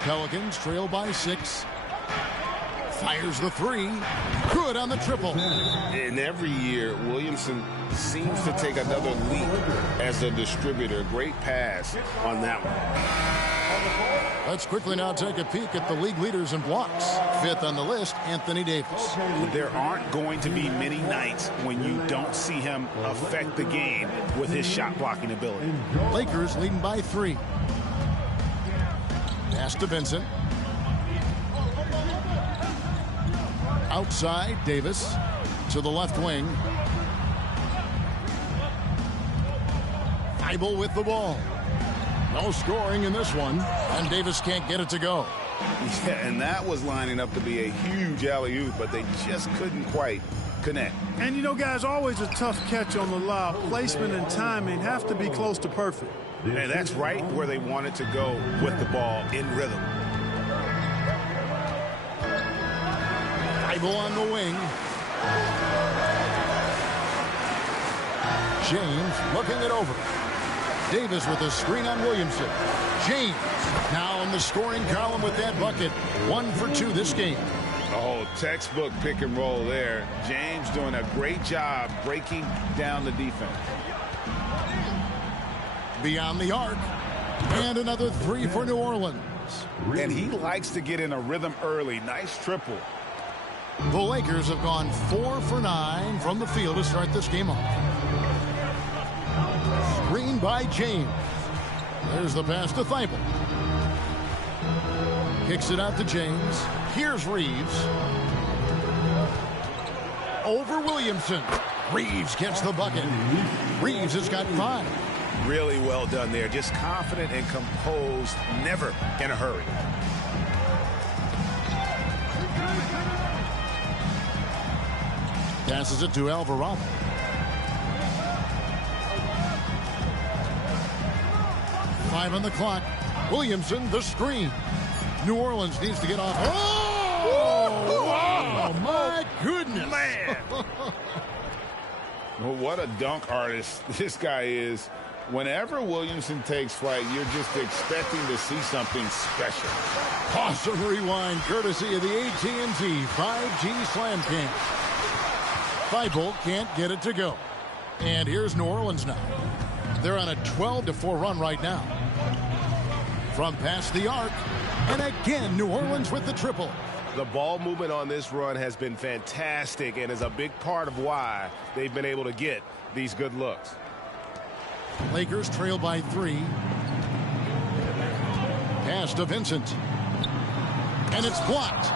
Pelicans trail by 6. Fires the 3. Good on the triple. And every year, Williamson seems to take another leap as a distributor. Great pass on that one. Let's quickly now take a peek at the league leaders in blocks. 5th on the list, Anthony Davis. There aren't going to be many nights when you don't see him affect the game with his shot blocking ability. Lakers leading by 3. Pass to Vincent. Outside, Davis to the left wing. Thibault with the ball. No scoring in this one, and Davis can't get it to go. Yeah, and that was lining up to be a huge alley-oop, but they just couldn't quite connect. And you know, guys, always a tough catch on the lob. Placement and timing have to be close to perfect. And that's right where they wanted to go with the ball in rhythm. Thibault on the wing. James looking it over. Davis with a screen on Williamson. James now in the scoring column with that bucket. 1 for 2 this game. Oh, textbook pick and roll there. James doing a great job breaking down the defense. Beyond the arc. And another 3 for New Orleans. And he likes to get in a rhythm early. Nice triple. The Lakers have gone 4 for 9 from the field to start this game off. Screen by James. There's the pass to Thibault. Kicks it out to James. Here's Reeves. Over Williamson. Reeves gets the bucket. Reeves has got 5. Really well done there. Just confident and composed. Never in a hurry. Passes it to Alvarado. Five on the clock. Williamson, the screen. New Orleans needs to get off. Oh! Wow! My goodness! Man! Well, what a dunk artist this guy is. Whenever Williamson takes flight, you're just expecting to see something special. Awesome rewind, courtesy of the AT&T 5G Slam King. Thibault can't get it to go. And here's New Orleans now. They're on a 12-4 run right now. From past the arc. And again, New Orleans with the triple. The ball movement on this run has been fantastic and is a big part of why they've been able to get these good looks. Lakers trail by 3. Pass to Vincent. And it's blocked.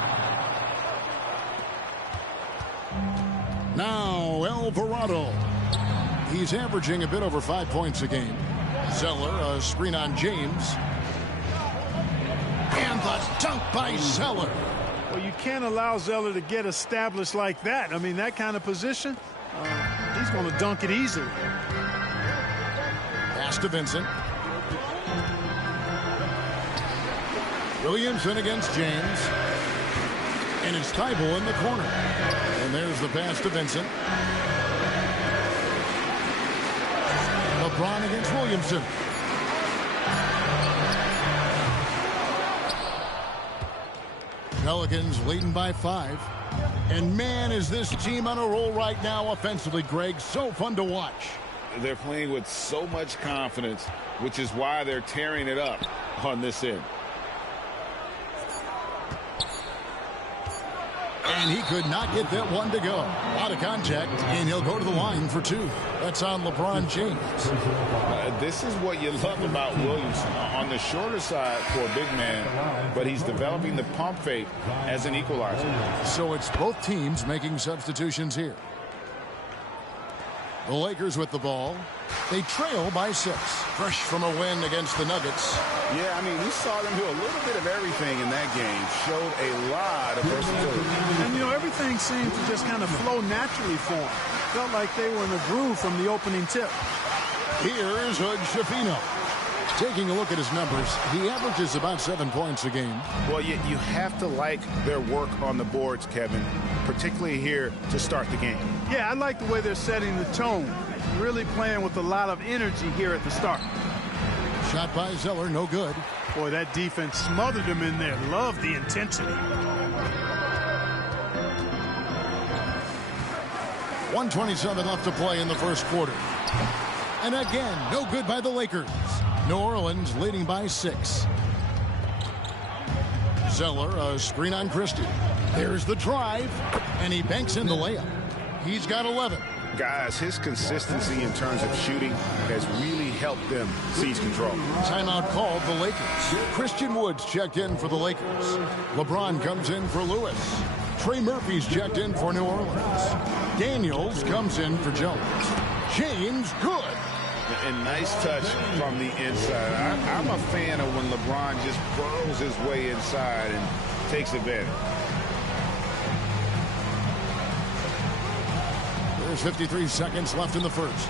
Now Alvarado. He's averaging a bit over 5 points a game. Zeller, a screen on James. And the dunk by Zeller. Well, you can't allow Zeller to get established like that. I mean, that kind of position, he's going to dunk it easily. Pass to Vincent. Williamson against James. And it's Thibault in the corner. And there's the pass to Vincent. The LeBron against Williamson. Pelicans leading by 5. And man, is this team on a roll right now offensively, Greg. So fun to watch. They're playing with so much confidence, which is why they're tearing it up on this end. And he could not get that one to go. Out of contact, and he'll go to the line for 2. That's on LeBron James. This is what you love about Williamson. On the shorter side for a big man, but he's developing the pump fake as an equalizer. So it's both teams making substitutions here. The Lakers with the ball. They trail by 6. Fresh from a win against the Nuggets. Yeah, I mean, we saw them do a little bit of everything in that game. Showed a lot of versatility. And, you know, everything seemed to just kind of flow naturally for them. Felt like they were in a groove from the opening tip. Here's Hood Schifino. Taking a look at his numbers, he averages about 7 points a game. Well, you have to like their work on the boards, Kevin, particularly here to start the game. Yeah, I like the way they're setting the tone. Really playing with a lot of energy here at the start. Shot by Zeller, no good. Boy, that defense smothered him in there. Love the intensity. 1:27 left to play in the first quarter. And again, no good by the Lakers. New Orleans leading by 6. Zeller, a screen on Christie. There's the drive, and he banks in the layup. He's got 11. Guys, his consistency in terms of shooting has really helped them seize control. Timeout called the Lakers. Christian Woods checked in for the Lakers. LeBron comes in for Lewis. Trey Murphy's checked in for New Orleans. Daniels comes in for Jones. James, good. And nice touch from the inside. I'm a fan of when LeBron just burrows his way inside and takes advantage. There's 53 seconds left in the first.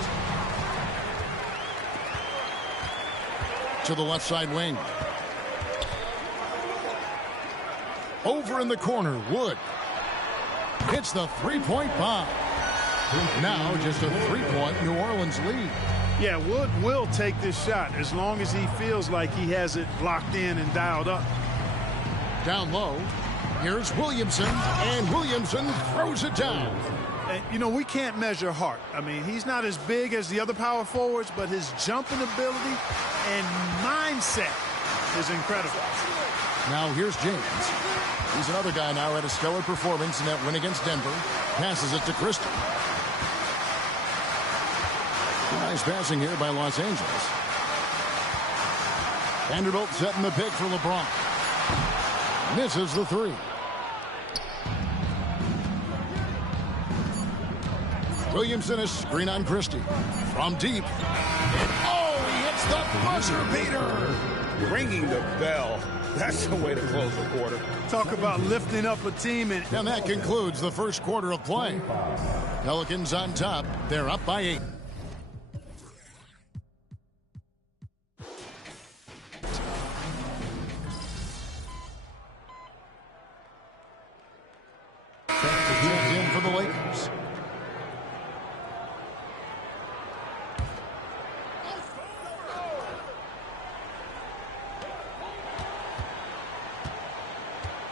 To the left side wing. Over in the corner, Wood. Hits the three-point bomb. Now just a 3-point New Orleans lead. Yeah, Wood will take this shot as long as he feels like he has it locked in and dialed up. Down low. Here's Williamson, and Williamson throws it down. And, you know, we can't measure heart. I mean, he's not as big as the other power forwards, but his jumping ability and mindset is incredible. Now here's James. He's another guy now had a stellar performance in that win against Denver. Passes it to Christie. Nice passing here by Los Angeles. Vanderbilt setting the pick for LeBron. Misses the 3. Williamson a screen on Christie. From deep. Oh, he hits the buzzer beater. Ringing the bell. That's the way to close the quarter. Talk about lifting up a team. And that concludes the first quarter of play. Pelicans on top. They're up by 8. In for the Lakers.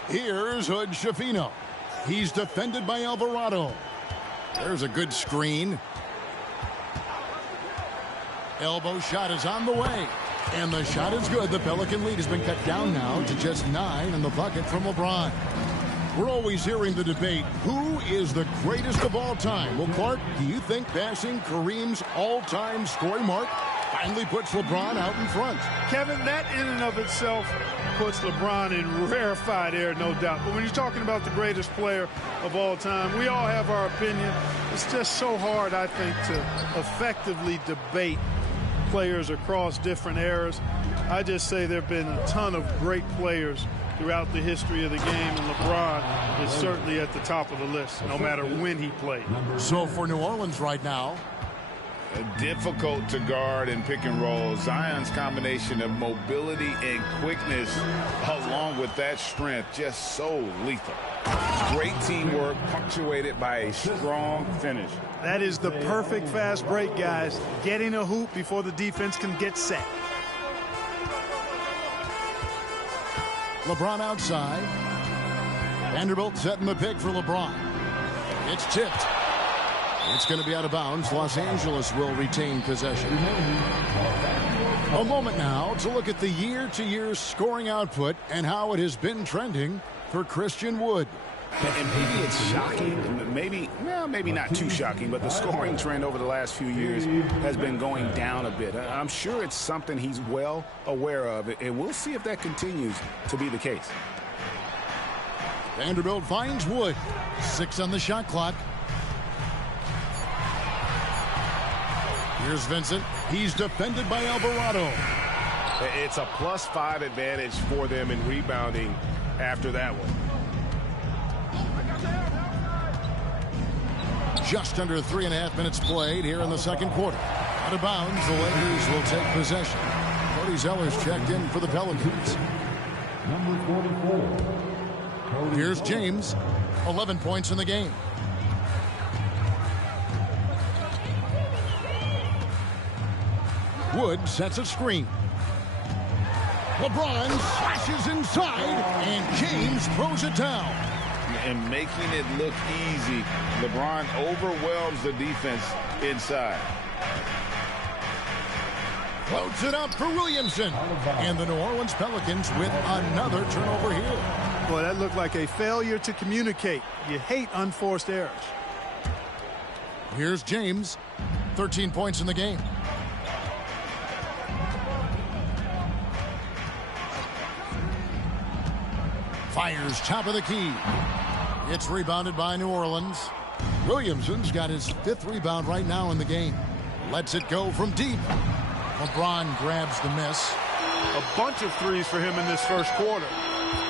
Here's Hood Schifino. He's defended by Alvarado. There's a good screen. Elbow shot is on the way. And the shot is good. The Pelican lead has been cut down now to just 9 in the bucket from LeBron. We're always hearing the debate, who is the greatest of all time? Well, Clark, do you think passing Kareem's all-time scoring mark finally puts LeBron out in front? Kevin, that in and of itself puts LeBron in rarefied air, no doubt. But when you're talking about the greatest player of all time, we all have our opinion. It's just so hard, I think, to effectively debate players across different eras. I just say there have been a ton of great players throughout the history of the game, and LeBron is certainly at the top of the list, no matter when he played. So for New Orleans right now, difficult to guard and pick and roll. Zion's combination of mobility and quickness, along with that strength, just so lethal. Great teamwork punctuated by a strong finish. That is the perfect fast break, guys. Getting a hoop before the defense can get set. LeBron outside. Vanderbilt setting the pick for LeBron. It's tipped. It's going to be out of bounds. Los Angeles will retain possession. A moment now to look at the year-to-year scoring output and how it has been trending for Christian Wood. And maybe it's shocking, maybe not too shocking, but the scoring trend over the last few years has been going down a bit. I'm sure it's something he's well aware of, and we'll see if that continues to be the case. Vanderbilt finds Wood. 6 on the shot clock. Here's Vincent. He's defended by Alvarado. It's a +5 advantage for them in rebounding after that one. Just under 3.5 minutes played here in the second quarter. Out of bounds, the Lakers will take possession. Cody Zeller's checked in for the Pelicans. Number 44. Here's James. 11 points in the game. Wood sets a screen. LeBron slashes inside, and James throws it down. And making it look easy, LeBron overwhelms the defense inside. Floats it up for Williamson. And the New Orleans Pelicans with another turnover here. Boy, that looked like a failure to communicate. You hate unforced errors. Here's James. 13 points in the game. Fires top of the key. It's rebounded by New Orleans. Williamson's got his 5th rebound right now in the game. Lets it go from deep. LeBron grabs the miss. A bunch of threes for him in this first quarter.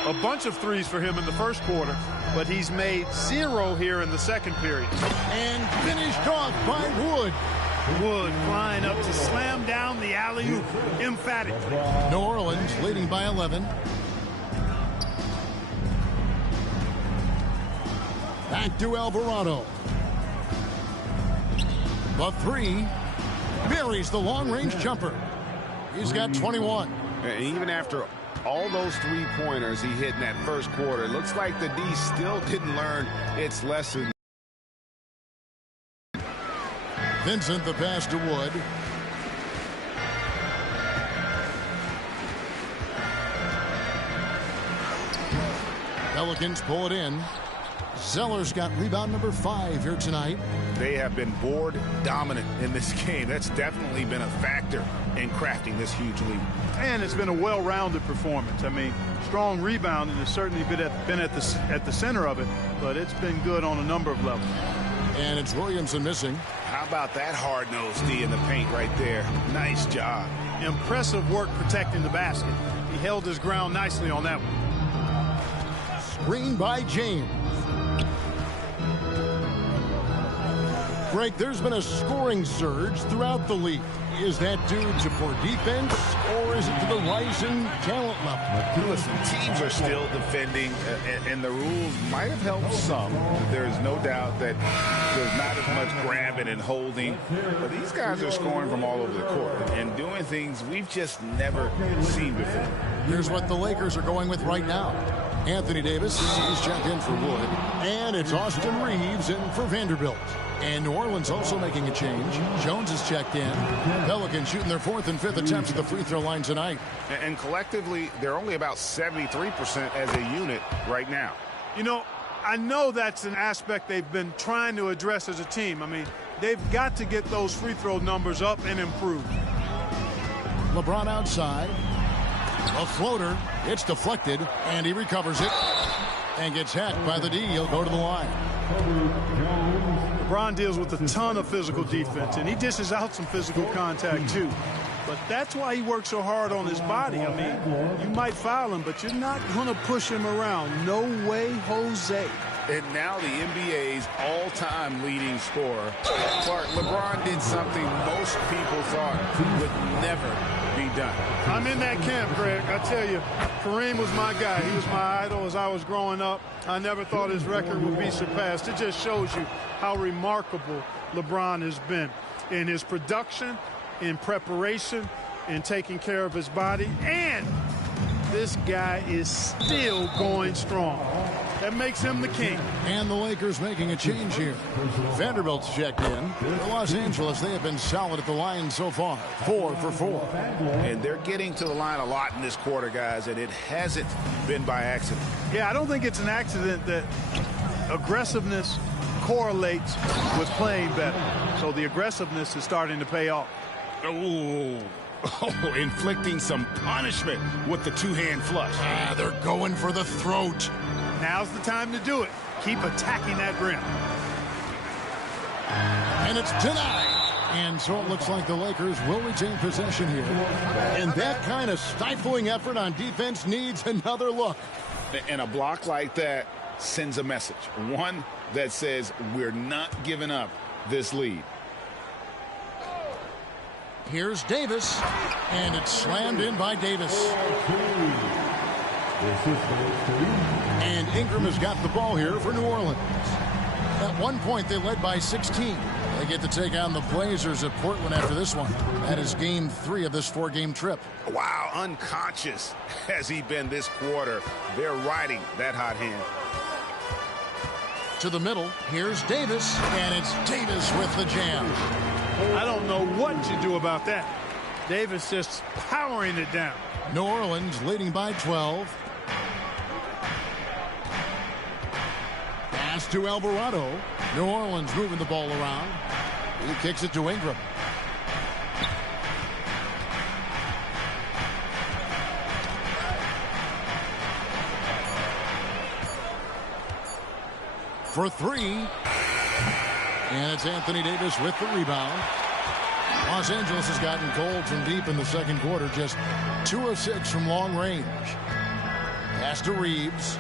A bunch of threes for him in the first quarter, but he's made 0 here in the second period. And finished off by Wood. Wood flying up to slam down the alley-oop emphatically. New Orleans leading by 11. Back to Alvarado. The 3 buries the long-range jumper. He's got 21. And even after all those 3-pointers he hit in that first quarter, it looks like the D still didn't learn its lesson. Vincent the pass to Wood. Pelicans pull it in. Zeller's got rebound number 5 here tonight. They have been board dominant in this game. That's definitely been a factor in crafting this huge lead. And it's been a well-rounded performance. I mean, strong rebounding has certainly been at the center of it, but it's been good on a number of levels. And it's Williamson missing. How about that hard-nosed D in the paint right there? Nice job. Impressive work protecting the basket. He held his ground nicely on that one. Screen by James. Greg, there's been a scoring surge throughout the league. Is that due to poor defense, or is it to the rising talent level? Listen, teams are still defending, and the rules might have helped some. There is no doubt that there's not as much grabbing and holding. But these guys are scoring from all over the court and doing things we've just never seen before. Here's what the Lakers are going with right now. Anthony Davis, he's checked in for Wood. And it's Austin Reeves in for Vanderbilt. And New Orleans also making a change. Jones is checked in. Pelicans shooting their 4th and 5th attempts at the free throw line tonight. And collectively, they're only about 73% as a unit right now. You know, I know that's an aspect they've been trying to address as a team. I mean, they've got to get those free throw numbers up and improve. LeBron outside. A floater. It's deflected, and he recovers it and gets hacked by the D. He'll go to the line. LeBron deals with a ton of physical defense, and he dishes out some physical contact too. But that's why he works so hard on his body. I mean, you might foul him, but you're not going to push him around. No way, Jose. And now the NBA's all-time leading scorer. Clark, LeBron did something most people thought would never be done. I'm in that camp, Greg. I tell you, Kareem was my guy. He was my idol as I was growing up. I never thought his record would be surpassed. It just shows you how remarkable LeBron has been in his production, in preparation, in taking care of his body, and this guy is still going strong. That makes him the king. And the Lakers making a change here. Vanderbilt's checked in. For Los Angeles, they have been solid at the line so far. 4 for 4. And they're getting to the line a lot in this quarter, guys, and it hasn't been by accident. Yeah, I don't think it's an accident that aggressiveness correlates with playing better. So the aggressiveness is starting to pay off. Oh, inflicting some punishment with the two-hand flush. They're going for the throat. Now's the time to do it. Keep attacking that rim. And it's denied. And so it looks like the Lakers will retain possession here. And that kind of stifling effort on defense needs another look. And a block like that sends a message. One that says we're not giving up this lead. Here's Davis. And it's slammed in by Davis. And Ingram has got the ball here for New Orleans. At one point, they led by 16. They get to take on the Blazers at Portland after this one. That is game 3 of this 4-game trip. Wow, unconscious has he been this quarter. They're riding that hot hand. To the middle, here's Davis, and it's Davis with the jam. I don't know what you do about that. Davis just powering it down. New Orleans leading by 12. Pass to Alvarado. New Orleans moving the ball around. He kicks it to Ingram. For 3. And it's Anthony Davis with the rebound. Los Angeles has gotten cold from deep in the second quarter. Just 2 of 6 from long range. Pass to Reeves.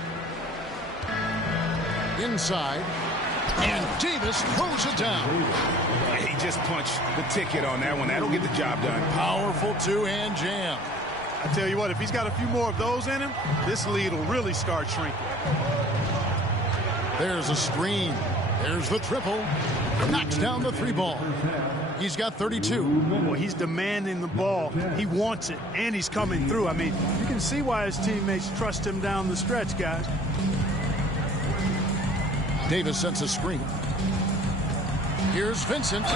Inside. And Davis throws it down. He just punched the ticket on that one. That'll get the job done. Powerful two-hand jam. I tell you what, if he's got a few more of those in him, this lead will really start shrinking. There's a screen. There's the triple. Knocks down the 3-ball. He's got 32. Well, he's demanding the ball. He wants it, and he's coming through. I mean, you can see why his teammates trust him down the stretch, guys. Davis sets a screen. Here's Vincent.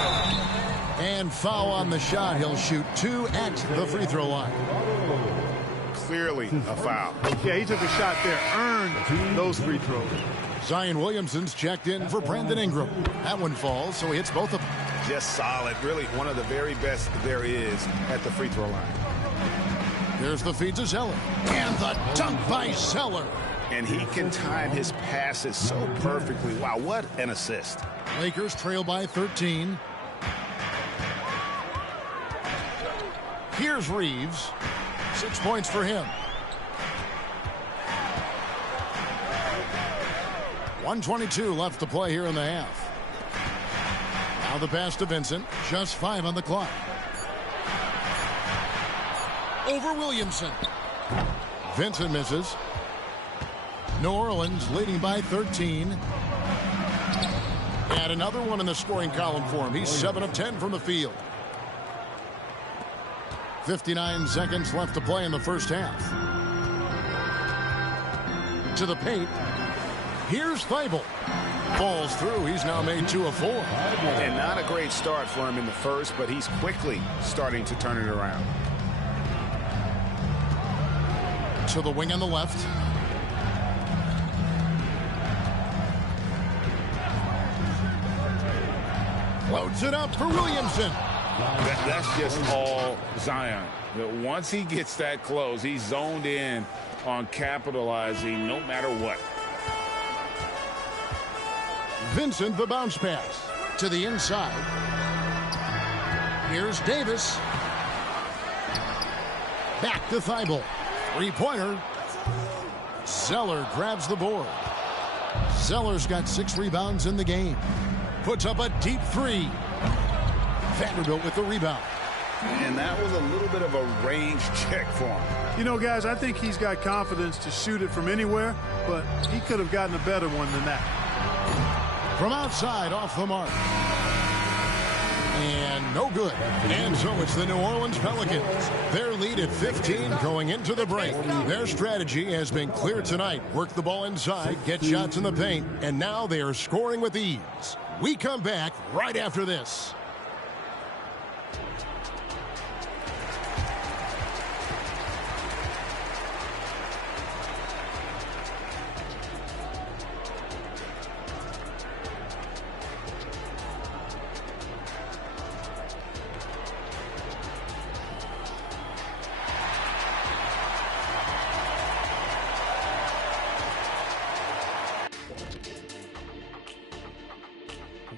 And foul on the shot. He'll shoot 2 at the free throw line. Clearly a foul. Yeah, he took a shot there. Earned those free throws. Zion Williamson's checked in for Brandon Ingram. That one falls, so he hits both of them. Just solid. Really one of the very best there is at the free throw line. There's the feed to Zeller. And the dunk by Zeller. And he can time his passes so perfectly. Wow, what an assist. Lakers trail by 13. Here's Reeves. 6 points for him. 1:22 left to play here in the half. Now the pass to Vincent. Just 5 on the clock. Over Williamson. Vincent misses. New Orleans leading by 13. And another one in the scoring column for him. He's 7 of 10 from the field. 59 seconds left to play in the first half. To the paint. Here's Thibault. Falls through. He's now made 2 of 4. And not a great start for him in the first, but he's quickly starting to turn it around. To the wing on the left. Loads it up for Williamson. That's just all Zion. Once he gets that close, he's zoned in on capitalizing no matter what. Vincent, the bounce pass to the inside. Here's Davis. Back to Thibault. 3-pointer. Zeller grabs the board. Zeller's got 6 rebounds in the game. Puts up a deep 3. Vanderbilt with the rebound. And that was a little bit of a range check for him. You know, guys, I think he's got confidence to shoot it from anywhere, but he could have gotten a better one than that. From outside, off the mark. And no good. And so it's the New Orleans Pelicans. Their lead at 15 going into the break. Their strategy has been clear tonight. Work the ball inside, get shots in the paint, and now they are scoring with ease. We come back right after this.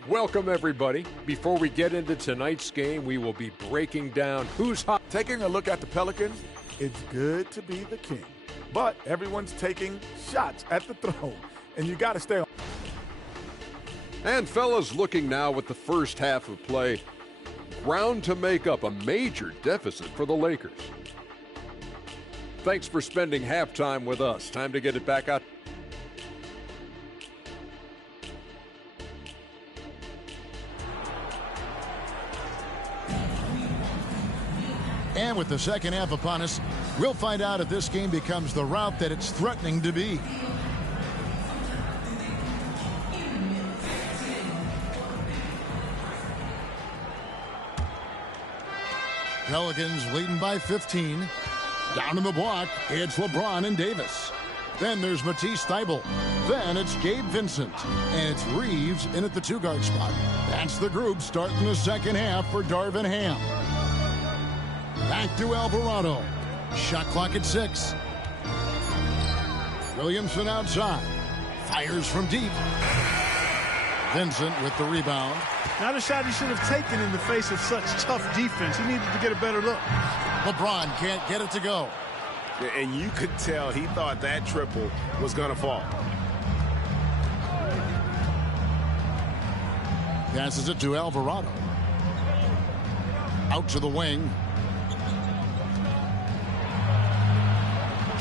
Welcome, everybody. Before we get into tonight's game, we will be breaking down who's hot. Taking a look at the Pelicans, it's good to be the king. But everyone's taking shots at the throw, and you got to stay on. And fellas, looking now at the first half of play, ground to make up a major deficit for the Lakers. Thanks for spending halftime with us. Time to get it back out. And with the second half upon us, we'll find out if this game becomes the route that it's threatening to be. Pelicans leading by 15. Down in the block, it's LeBron and Davis. Then there's Matisse Thybulle. Then it's Gabe Vincent. And it's Reeves in at the two-guard spot. That's the group starting the second half for Darvin Ham. Back to Alvarado. Shot clock at 6. Williamson outside. Fires from deep. Vincent with the rebound. Not a shot he should have taken in the face of such tough defense. He needed to get a better look. LeBron can't get it to go. And you could tell he thought that triple was going to fall. Passes it to Alvarado. Out to the wing.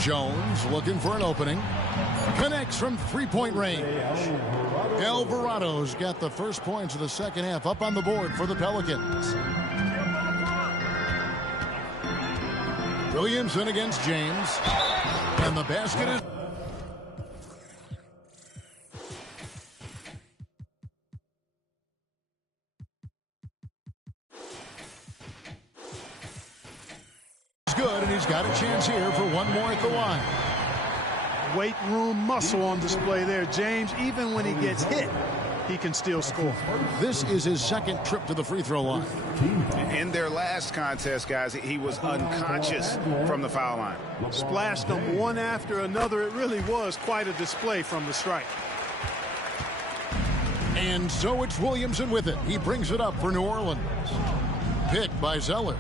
Jones looking for an opening. Connects from three-point range. Alvarado's got the first points of the second half up on the board for the Pelicans. Williamson against James. And the basket is... good, and he's got a chance here for one more at the line. Weight room muscle on display there. James, even when he gets hit, he can still score. This is his second trip to the free throw line. In their last contest, guys, he was unconscious from the foul line. Splashed them one after another. It really was quite a display from the strike. And so it's Williamson with it. He brings it up for New Orleans. Picked by Zeller.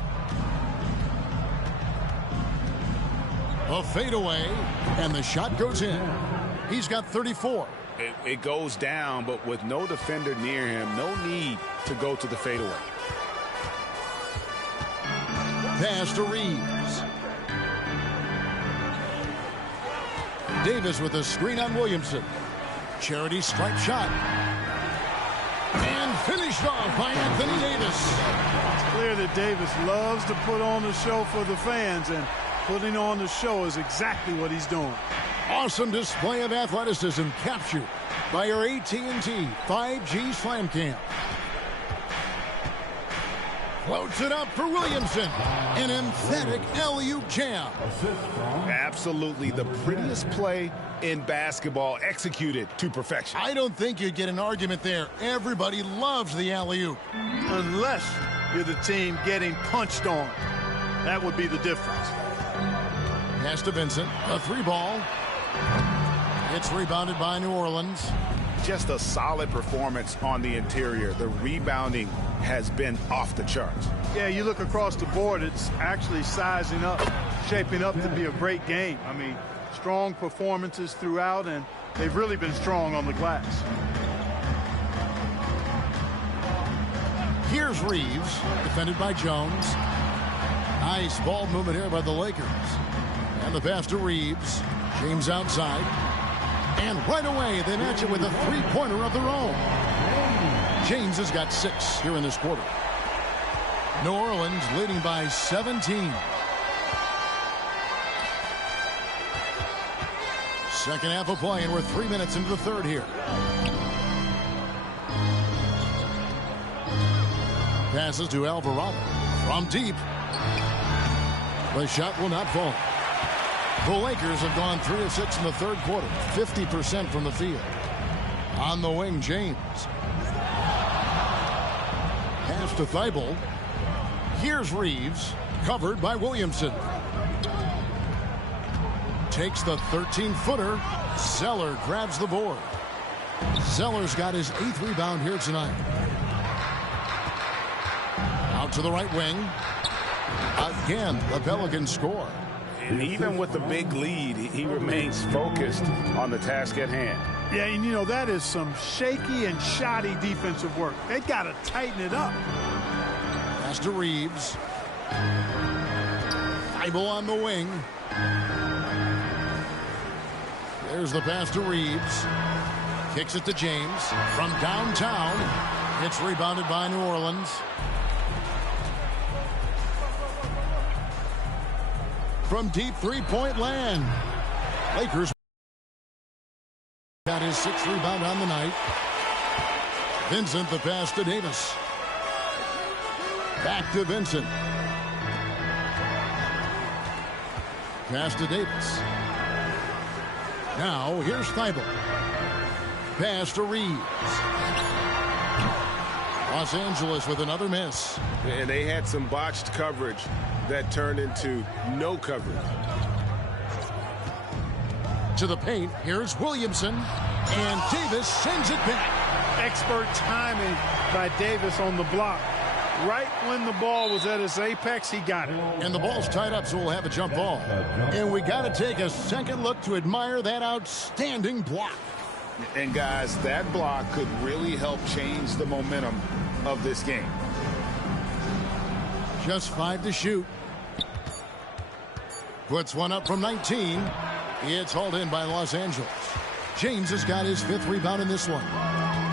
A fadeaway, and the shot goes in. He's got 34. It goes down, but with no defender near him, no need to go to the fadeaway. Pass to Reeves. Davis with a screen on Williamson. Charity stripe shot. And finished off by Anthony Davis. It's clear that Davis loves to put on the show for the fans, and putting on the show is exactly what he's doing. Awesome display of athleticism captured by our AT&T 5G Slam Cam. Floats it up for Williamson. An emphatic alley-oop jam. Absolutely the prettiest play in basketball, executed to perfection. I don't think you'd get an argument there. Everybody loves the alley-oop. Unless you're the team getting punched on. That would be the difference. Pass to Vincent. A three ball. It's rebounded by New Orleans. Just a solid performance on the interior. The rebounding has been off the charts. Yeah, you look across the board, it's actually sizing up, shaping up to be a great game. I mean, strong performances throughout, and they've really been strong on the glass. Here's Reeves, defended by Jones. Nice ball movement here by the Lakers. And the pass to Reeves. James outside. And right away, they match it with a three-pointer of their own. James has got 6 here in this quarter. New Orleans leading by 17. Second half of play, and we're 3 minutes into the third here. Passes to Alvarado from deep. The shot will not fall. The Lakers have gone 3 of 6 in the third quarter, 50% from the field. On the wing, James. Pass to Thibault. Here's Reeves, covered by Williamson. Takes the 13-footer. Zeller grabs the board. Zeller's got his 8th rebound here tonight. Out to the right wing. Again, the Pelicans score. And even with the big lead, he remains focused on the task at hand. Yeah, and you know, that is some shaky and shoddy defensive work. They got to tighten it up. Pass to Reeves. Thibault on the wing. There's the pass to Reeves. Kicks it to James from downtown. It's rebounded by New Orleans. From deep three-point land. Lakers got his 6th rebound on the night. Vincent, the pass to Davis. Back to Vincent. Pass to Davis. Now here's Thibault. Pass to Reeves. Los Angeles with another miss. And they had some botched coverage that turned into no coverage. To the paint, here's Williamson, and Davis sends it back. Expert timing by Davis on the block. Right when the ball was at its apex, he got it. And the ball's tied up, so we'll have a jump ball. And we got to take a second look to admire that outstanding block. And guys, that block could really help change the momentum of this game. Just 5 to shoot. Puts one up from 19. It's hauled in by Los Angeles. James has got his 5th rebound in this one.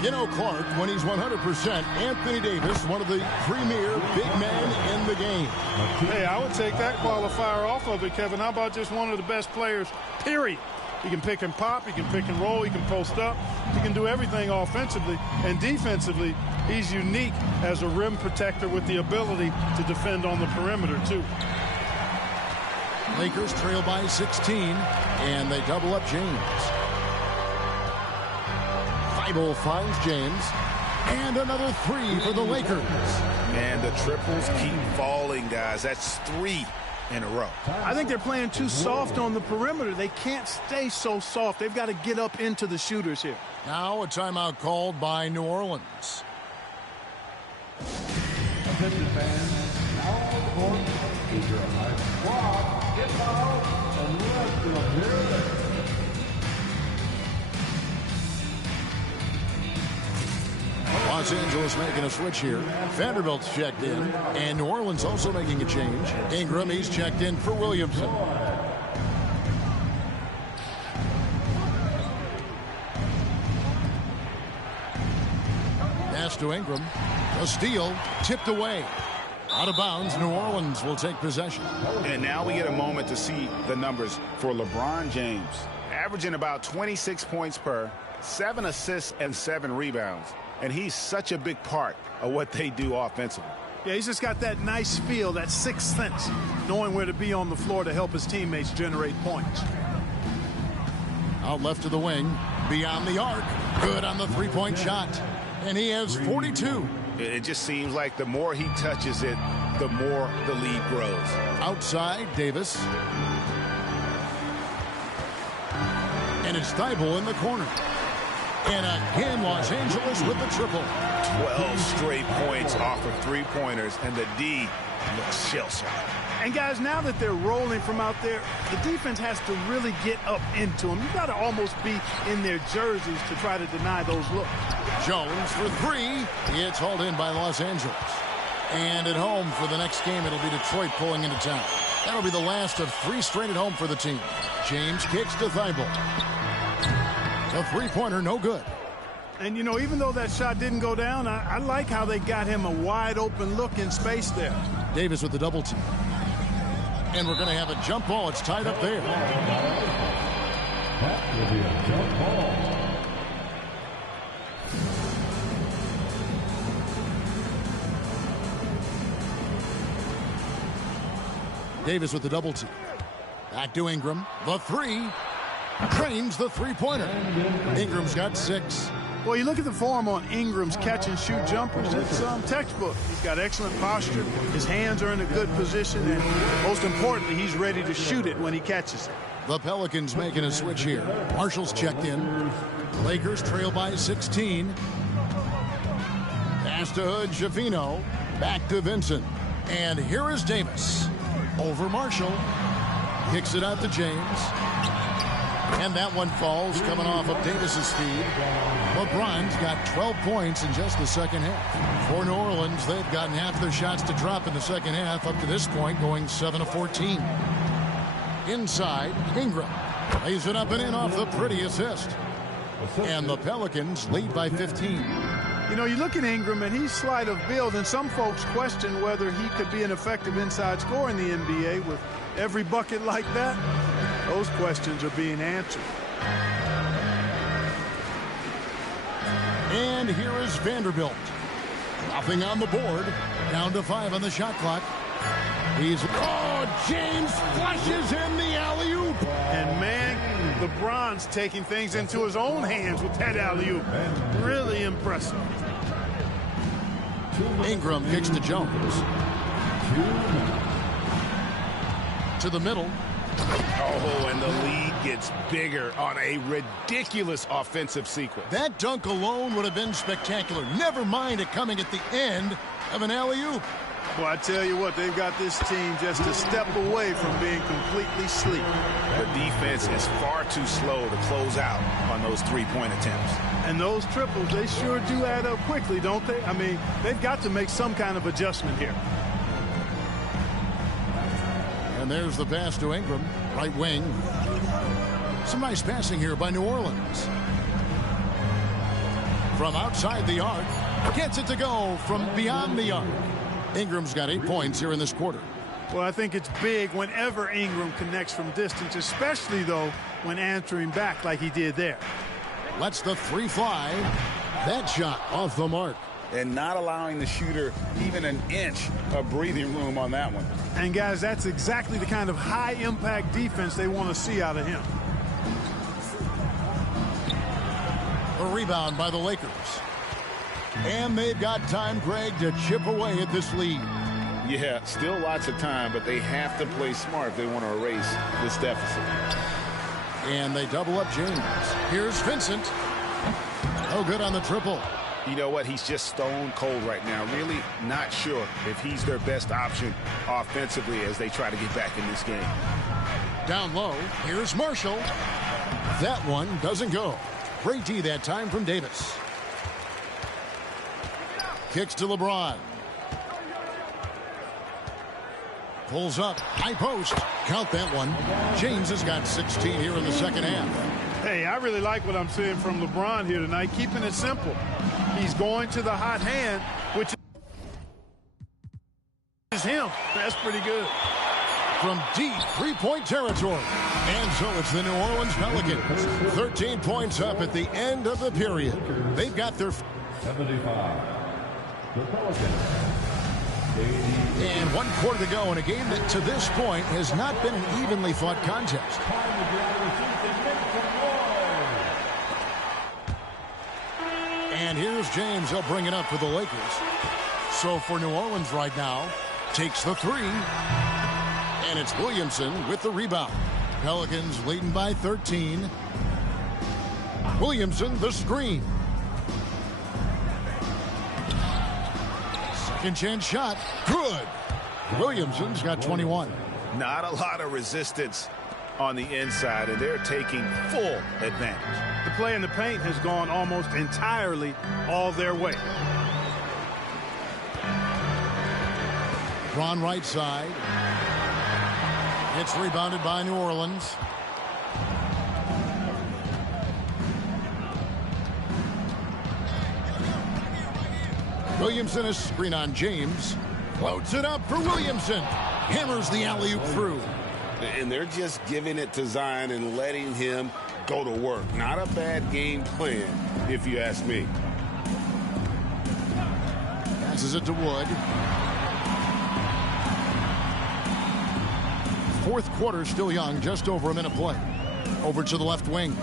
You know, Clark, when he's 100%, Anthony Davis, one of the premier big men in the game. Hey, I would take that qualifier off of it, Kevin. How about just one of the best players, period? He can pick and pop, he can pick and roll, he can post up, he can do everything offensively. And defensively, he's unique as a rim protector with the ability to defend on the perimeter, too. Lakers trail by 16, and they double up James. Thibault finds James, and another 3 for the Lakers. And the triples keep falling, guys. That's 3 in a row. I think they're playing too soft on the perimeter. They can't stay so soft. They've got to get up into the shooters here. Now a timeout called by New Orleans. Attention fans, now on the court is your high squad. Get out and rest of here. Los Angeles making a switch here. Vanderbilt's checked in, and New Orleans also making a change. Ingram, he's checked in for Williamson. Pass to Ingram. A steal, tipped away. Out of bounds, New Orleans will take possession. And now we get a moment to see the numbers for LeBron James. Averaging about 26 points per, 7 assists and 7 rebounds. And he's such a big part of what they do offensively. Yeah, he's just got that nice feel, that sixth sense, knowing where to be on the floor to help his teammates generate points. Out left to the wing, beyond the arc. Good on the three-point shot. And he has 42. It just seems like the more he touches it, the more the lead grows. Outside, Davis. And it's Thibault in the corner. And again, Los Angeles with the triple. 12 straight points off of three-pointers, and the D looks shell-shocked. And guys, now that they're rolling from out there, the defense has to really get up into them. You've got to almost be in their jerseys to try to deny those looks. Jones for 3. It's hauled in by Los Angeles. And at home for the next game, it'll be Detroit pulling into town. That'll be the last of 3 straight at home for the team. James kicks to Thibault. The three-pointer, no good. And, you know, even though that shot didn't go down, I like how they got him a wide-open look in space there. Davis with the double team. And we're going to have a jump ball. It's tied up there. That will be a jump ball. Davis with the double team. Back to Ingram. The three. Trains the three-pointer. Ingram's got 6. Well, you look at the form on Ingram's catch-and-shoot jumpers. It's textbook. He's got excellent posture. His hands are in a good position. And most importantly, he's ready to shoot it when he catches it. The Pelicans making a switch here. Marshall's checked in. Lakers trail by 16. Pass to Hood, Schifino. Back to Vincent. And here is Davis. Over Marshall. Kicks it out to James. And that one falls coming off of Davis's feed. LeBron's got 12 points in just the second half. For New Orleans, they've gotten half their shots to drop in the second half up to this point, going 7 of 14. Inside, Ingram lays it up and in off the pretty assist. And the Pelicans lead by 15. You know, you look at Ingram, and he's slight of build, and some folks question whether he could be an effective inside scorer in the NBA with every bucket like that. Those questions are being answered. And here is Vanderbilt. Nothing on the board. Down to 5 on the shot clock. James flushes in the alley-oop. And, man, LeBron's taking things into his own hands with that alley-oop. Really impressive. Ingram kicks to Jones. To the middle. Oh, and the lead gets bigger on a ridiculous offensive sequence. That dunk alone would have been spectacular. Never mind it coming at the end of an alley-oop. Well, I tell you what, they've got this team just a step away from being completely sleep. The defense is far too slow to close out on those three-point attempts. And those triples, they sure do add up quickly, don't they? I mean, they've got to make some kind of adjustment here. And there's the pass to Ingram, right wing. Some nice passing here by New Orleans. From outside the arc, gets it to go from beyond the arc. Ingram's got 8 points here in this quarter. Well, I think it's big whenever Ingram connects from distance, especially, though, when answering back like he did there. Lets the three fly. That shot off the mark. And not allowing the shooter even an inch of breathing room on that one. And, guys, that's exactly the kind of high-impact defense they want to see out of him. A rebound by the Lakers. And they've got time, Greg, to chip away at this lead. Yeah, still lots of time, but they have to play smart if they want to erase this deficit. And they double up James. Here's Vincent. No good on the triple. You know what? He's just stone cold right now. Really not sure if he's their best option offensively as they try to get back in this game. Down low, here's Marshall. That one doesn't go. Great D that time from Davis. Kicks to LeBron. Pulls up, high post. Count that one. James has got 16 here in the second half. Hey, I really like what I'm seeing from LeBron here tonight, keeping it simple. He's going to the hot hand, which is him. That's pretty good. From deep three-point territory. And so it's the New Orleans Pelicans. 13 points up at the end of the period. They've got their 75. The Pelicans. And 1 quarter to go in a game that to this point has not been an evenly fought contest. And here's James. He'll bring it up for the Lakers. So for New Orleans right now, takes the three. And it's Williamson with the rebound. Pelicans leading by 13. Williamson, the screen. Second chance shot. Good. Williamson's got 21. Not a lot of resistance on the inside, and they're taking full advantage. The play in the paint has gone almost entirely all their way. LeBron right side. It's rebounded by New Orleans. Williamson is screen on James. Floats it up for Williamson. Hammers the alley-oop through. And they're just giving it to Zion and letting him go to work. Not a bad game plan, if you ask me. Passes it to Wood. Fourth quarter still young, just over a minute play. Over to the left wing.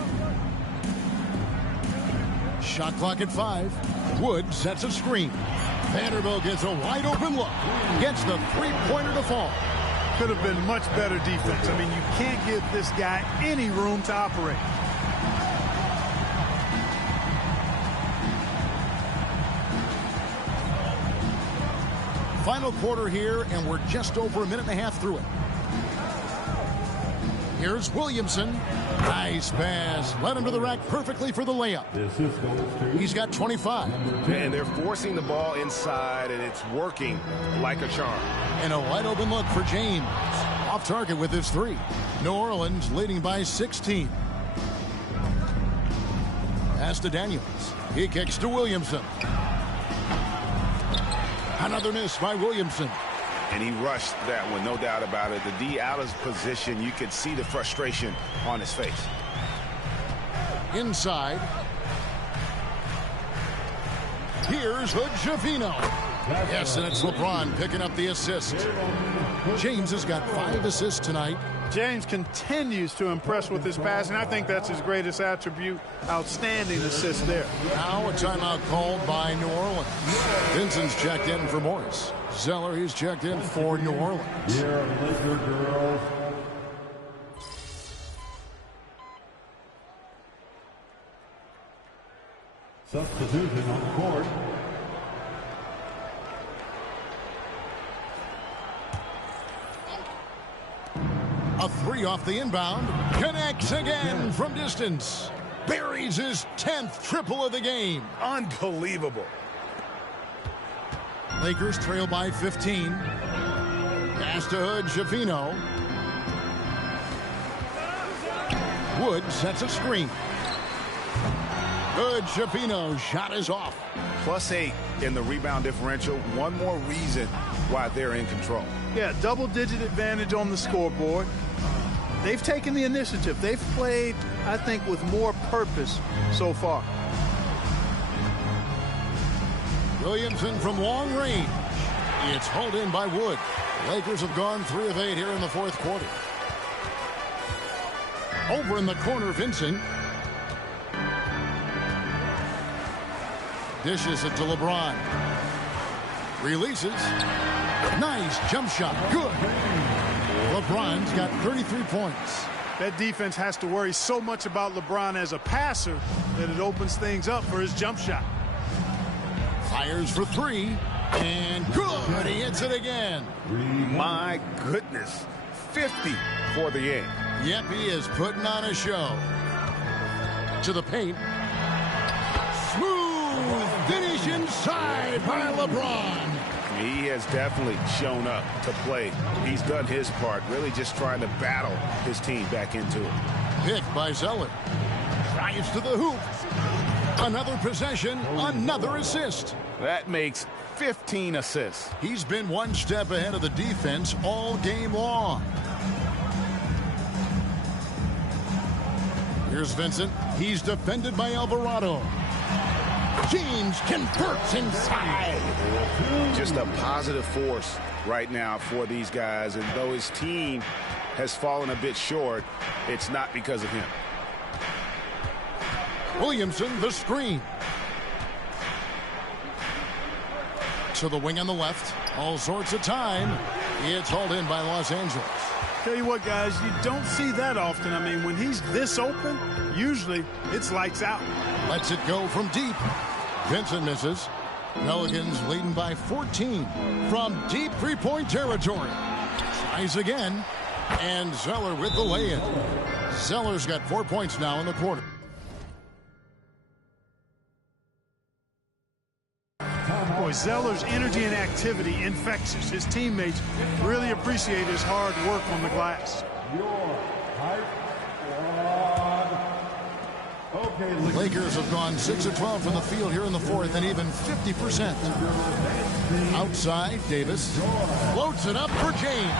Shot clock at 5. Wood sets a screen. Vanderbilt gets a wide open look. Gets the three-pointer to fall. Could have been much better defense. I mean, you can't give this guy any room to operate. Final quarter here, and we're just over a minute and a half through it. Here's Williamson. Nice pass. Led him to the rack perfectly for the layup. He's got 25. And they're forcing the ball inside, and it's working like a charm. And a wide open look for James. Off target with his 3. New Orleans leading by 16. Pass to Daniels. He kicks to Williamson. Another miss by Williamson. And he rushed that one, no doubt about it. The D out of position, you could see the frustration on his face. Inside. Here's Hood-Schifino. Yes, and it's LeBron picking up the assist. James has got 5 assists tonight. James continues to impress with his passing. I think that's his greatest attribute. Outstanding assist there. Now a timeout called by New Orleans. Vincent's checked in for Morris. Zeller, he's checked in for New Orleans. Here, Laker girls. Substitution on the court. A 3 off the inbound. Connects again from distance. Buries his 10th triple of the game. Unbelievable. Lakers trail by 15. Pass to Hood-Schifino. Wood sets a screen. Hood-Schifino shot is off. +8 in the rebound differential. One more reason why they're in control. Yeah, double-digit advantage on the scoreboard. They've taken the initiative. They've played, I think, with more purpose so far. Williamson from long range. It's hauled in by Wood. Lakers have gone 3 of 8 here in the fourth quarter. Over in the corner, Vincent. Dishes it to LeBron. Releases. Nice jump shot. Good. LeBron's got 33 points. That defense has to worry so much about LeBron as a passer that it opens things up for his jump shot. Fires for 3. And good. He hits it again. My goodness. 50 for the game. Yep, he is putting on a show. To the paint. Smooth finish inside by LeBron. He has definitely shown up to play. He's done his part, really just trying to battle his team back into it. Picked by Zeller. Drives to the hoop. Another possession, another assist. That makes 15 assists. He's been one step ahead of the defense all game long. Here's Vincent. He's defended by Alvarado. James converts inside. Just a positive force right now for these guys. And though his team has fallen a bit short, it's not because of him. Williamson, the screen. To the wing on the left. All sorts of time. It's hauled in by Los Angeles. Tell you what, guys, you don't see that often. I mean, when he's this open, usually it's lights out. Lets it go from deep. Vincent misses. Pelicans leading by 14 from deep three-point territory. Tries again. And Zeller with the lay-in. Zeller's got 4 points now in the quarter. Boy, Boy, Zeller's energy and activity infectious. His teammates really appreciate his hard work on the glass. The Lakers have gone 6 of 12 from the field here in the fourth and even 50%. Outside, Davis floats it up for James.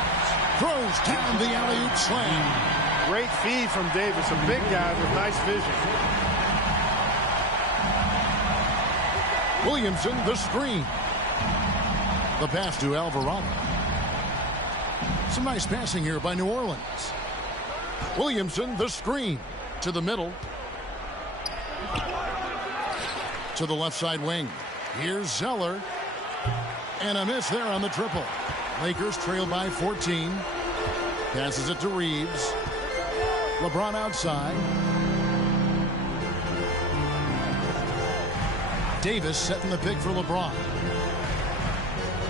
Throws down the alley-oop slam. Great feed from Davis, a big guy with nice vision. Williamson, the screen. The pass to Alvarado. Some nice passing here by New Orleans. Williamson, the screen. To the middle. To the left side wing. Here's Zeller. And a miss there on the triple. Lakers trail by 14. Passes it to Reeves. LeBron outside. Davis setting the pick for LeBron.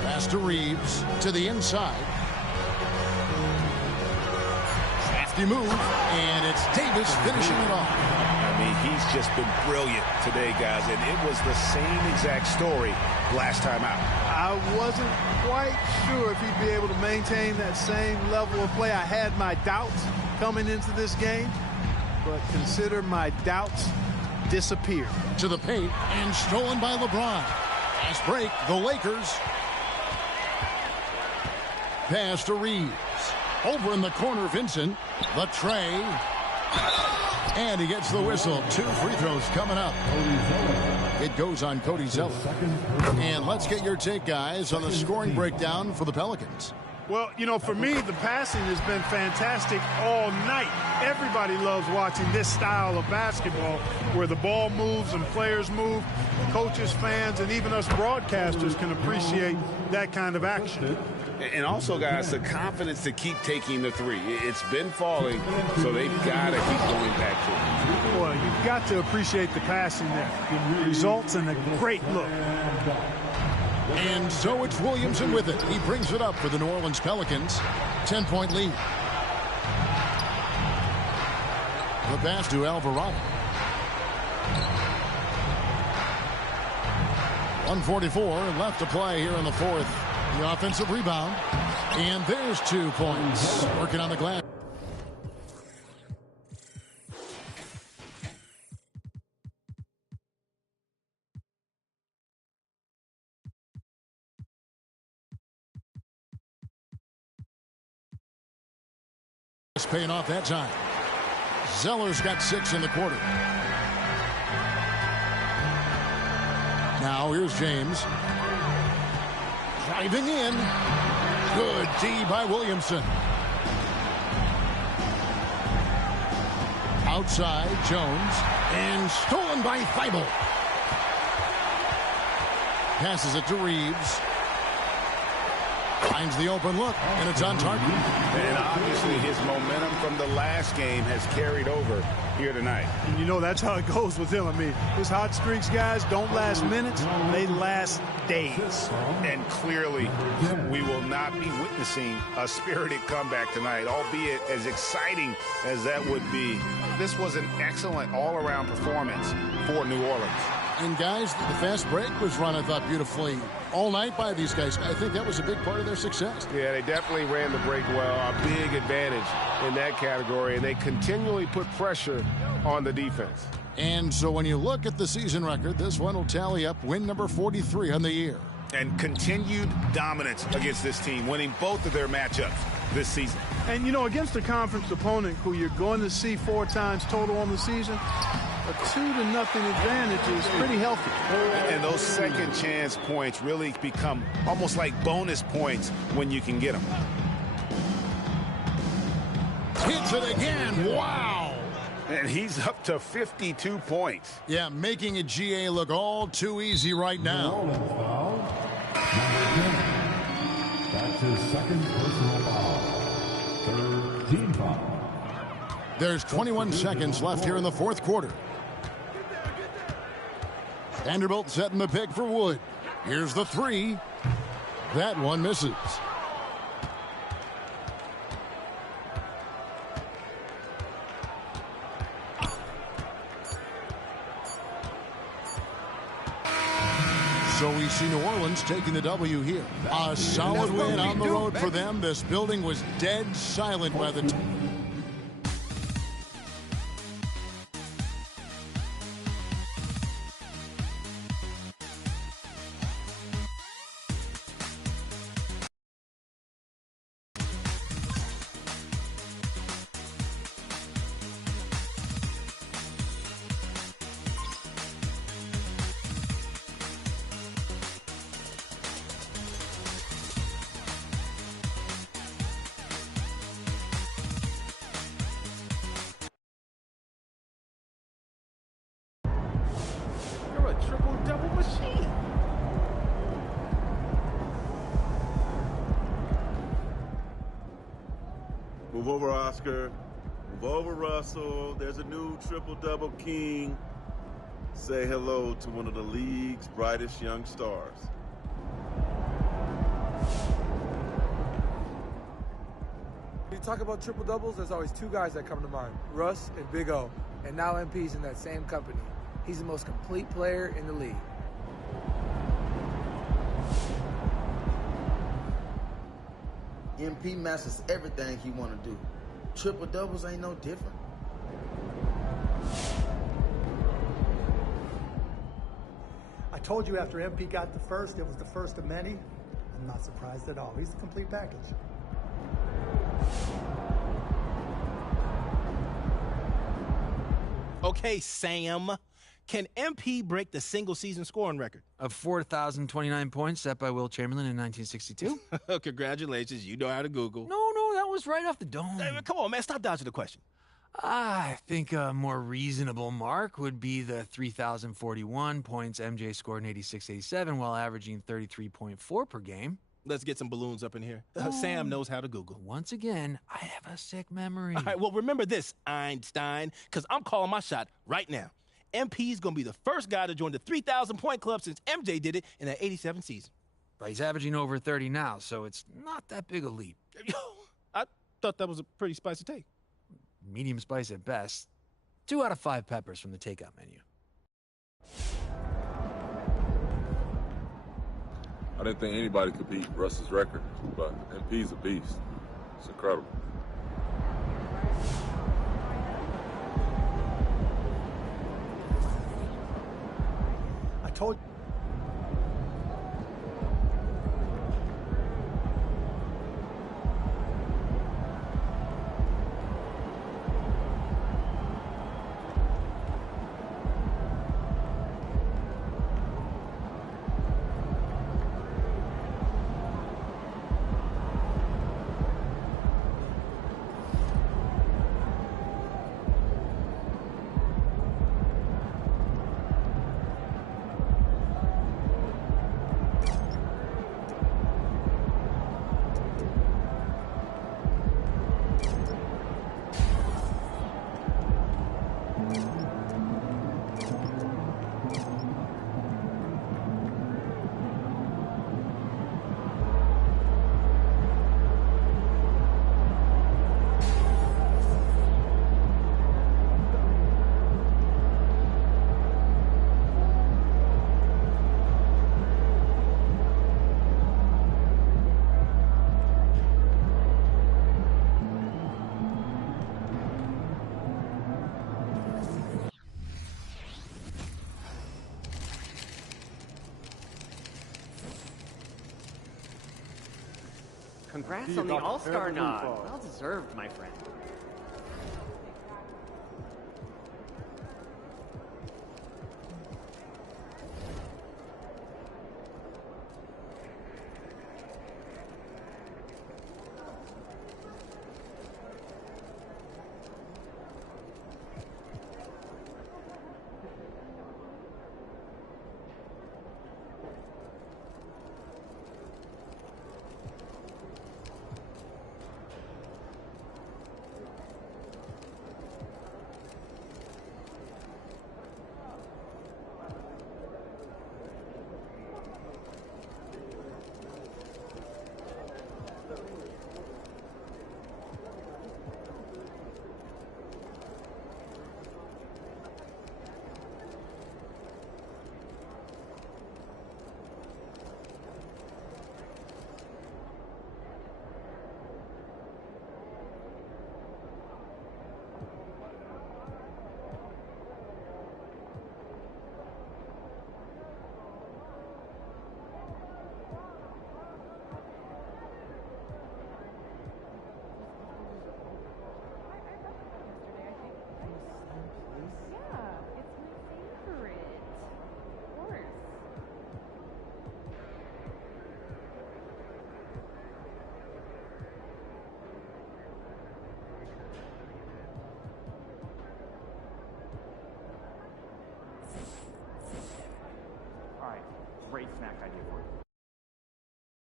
Pass to Reeves. To the inside. Crafty move. And it's Davis finishing it off. I mean, he's just been brilliant today, guys, and it was the same exact story last time out. I wasn't quite sure if he'd be able to maintain that same level of play. I had my doubts coming into this game, but consider my doubts disappeared. To the paint and stolen by LeBron. Fast break, the Lakers. Pass to Reeves. Over in the corner, Vincent. The tray. And he gets the whistle. 2 free throws coming up. It goes on Cody Zeller. And let's get your take, guys, on the scoring breakdown for the Pelicans. Well, you know, for me, the passing has been fantastic all night. Everybody loves watching this style of basketball where the ball moves and players move. Coaches, fans, and even us broadcasters can appreciate that kind of action. And also, guys, the confidence to keep taking the three. It's been falling, so they've got to keep going back to it. Well, you've got to appreciate the passing there. Results in a great look. And so it's Williamson with it. He brings it up for the New Orleans Pelicans. 10-point lead. The pass to Alvarado. 1:44 left to play here in the fourth. The offensive rebound. And there's 2 points. Working on the glass. Paying off that time. Zeller's got 6 in the quarter. Now here's James. Driving in. Good D by Williamson. Outside, Jones. And stolen by Thibault. Passes it to Reeves. Finds the open look, and it's on target. And obviously his momentum from the last game has carried over here tonight. And you know, that's how it goes with him. I mean, his hot streaks, guys, don't last minutes. They last days. And clearly, we will not be witnessing a spirited comeback tonight, albeit as exciting as that would be. This was an excellent all-around performance for New Orleans. And, guys, the fast break was run, I thought, beautifully all night by these guys. I think that was a big part of their success. Yeah, they definitely ran the break well. A big advantage in that category, and they continually put pressure on the defense. And so when you look at the season record, this one will tally up win number 43 on the year. And continued dominance against this team, winning both of their matchups this season. And, you know, against a conference opponent who you're going to see 4 times total on the season, a 2-0 advantage is pretty healthy. And those second chance points really become almost like bonus points when you can get them. Hits it again. Wow. And he's up to 52 points. Yeah, making a GA look all too easy right now. That's his second personal foul. 13 foul. There's 21 seconds left here in the fourth quarter. Vanderbilt setting the pick for Wood. Here's the 3. That one misses. So we see New Orleans taking the W here. A solid win on the road for them. This building was dead silent by the time. You're a triple-double machine. Move over, Oscar. Move over, Russell. There's a new triple-double king. Say hello to one of the league's brightest young stars. When you talk about triple doubles, there's always two guys that come to mind, Russ and Big O. And now MP's in that same company. He's the most complete player in the league. MP masters everything he want to do. Triple doubles ain't no different. I told you after MP got the first, it was the first of many. I'm not surprised at all. He's the complete package. Okay, Sam. Can MP break the single-season scoring record? Of 4,029 points set by Will Chamberlain in 1962. Congratulations, you know how to Google. No, that was right off the dome. Hey, come on, man, stop dodging the question. I think a more reasonable mark would be the 3,041 points MJ scored in 86-87 while averaging 33.4 per game. Let's get some balloons up in here. Sam knows how to Google. Once again, I have a sick memory. All right, well, remember this, Einstein, because I'm calling my shot right now. MP's going to be the first guy to join the 3,000-point club since MJ did it in that 87 season. But he's averaging over 30 now, so it's not that big a leap. I thought that was a pretty spicy take. Medium spice at best. 2 out of 5 peppers from the takeout menu. I didn't think anybody could beat Russ's record, but MP's a beast. It's incredible. I told you. Congrats on the All-Star nod. Well deserved, my friend.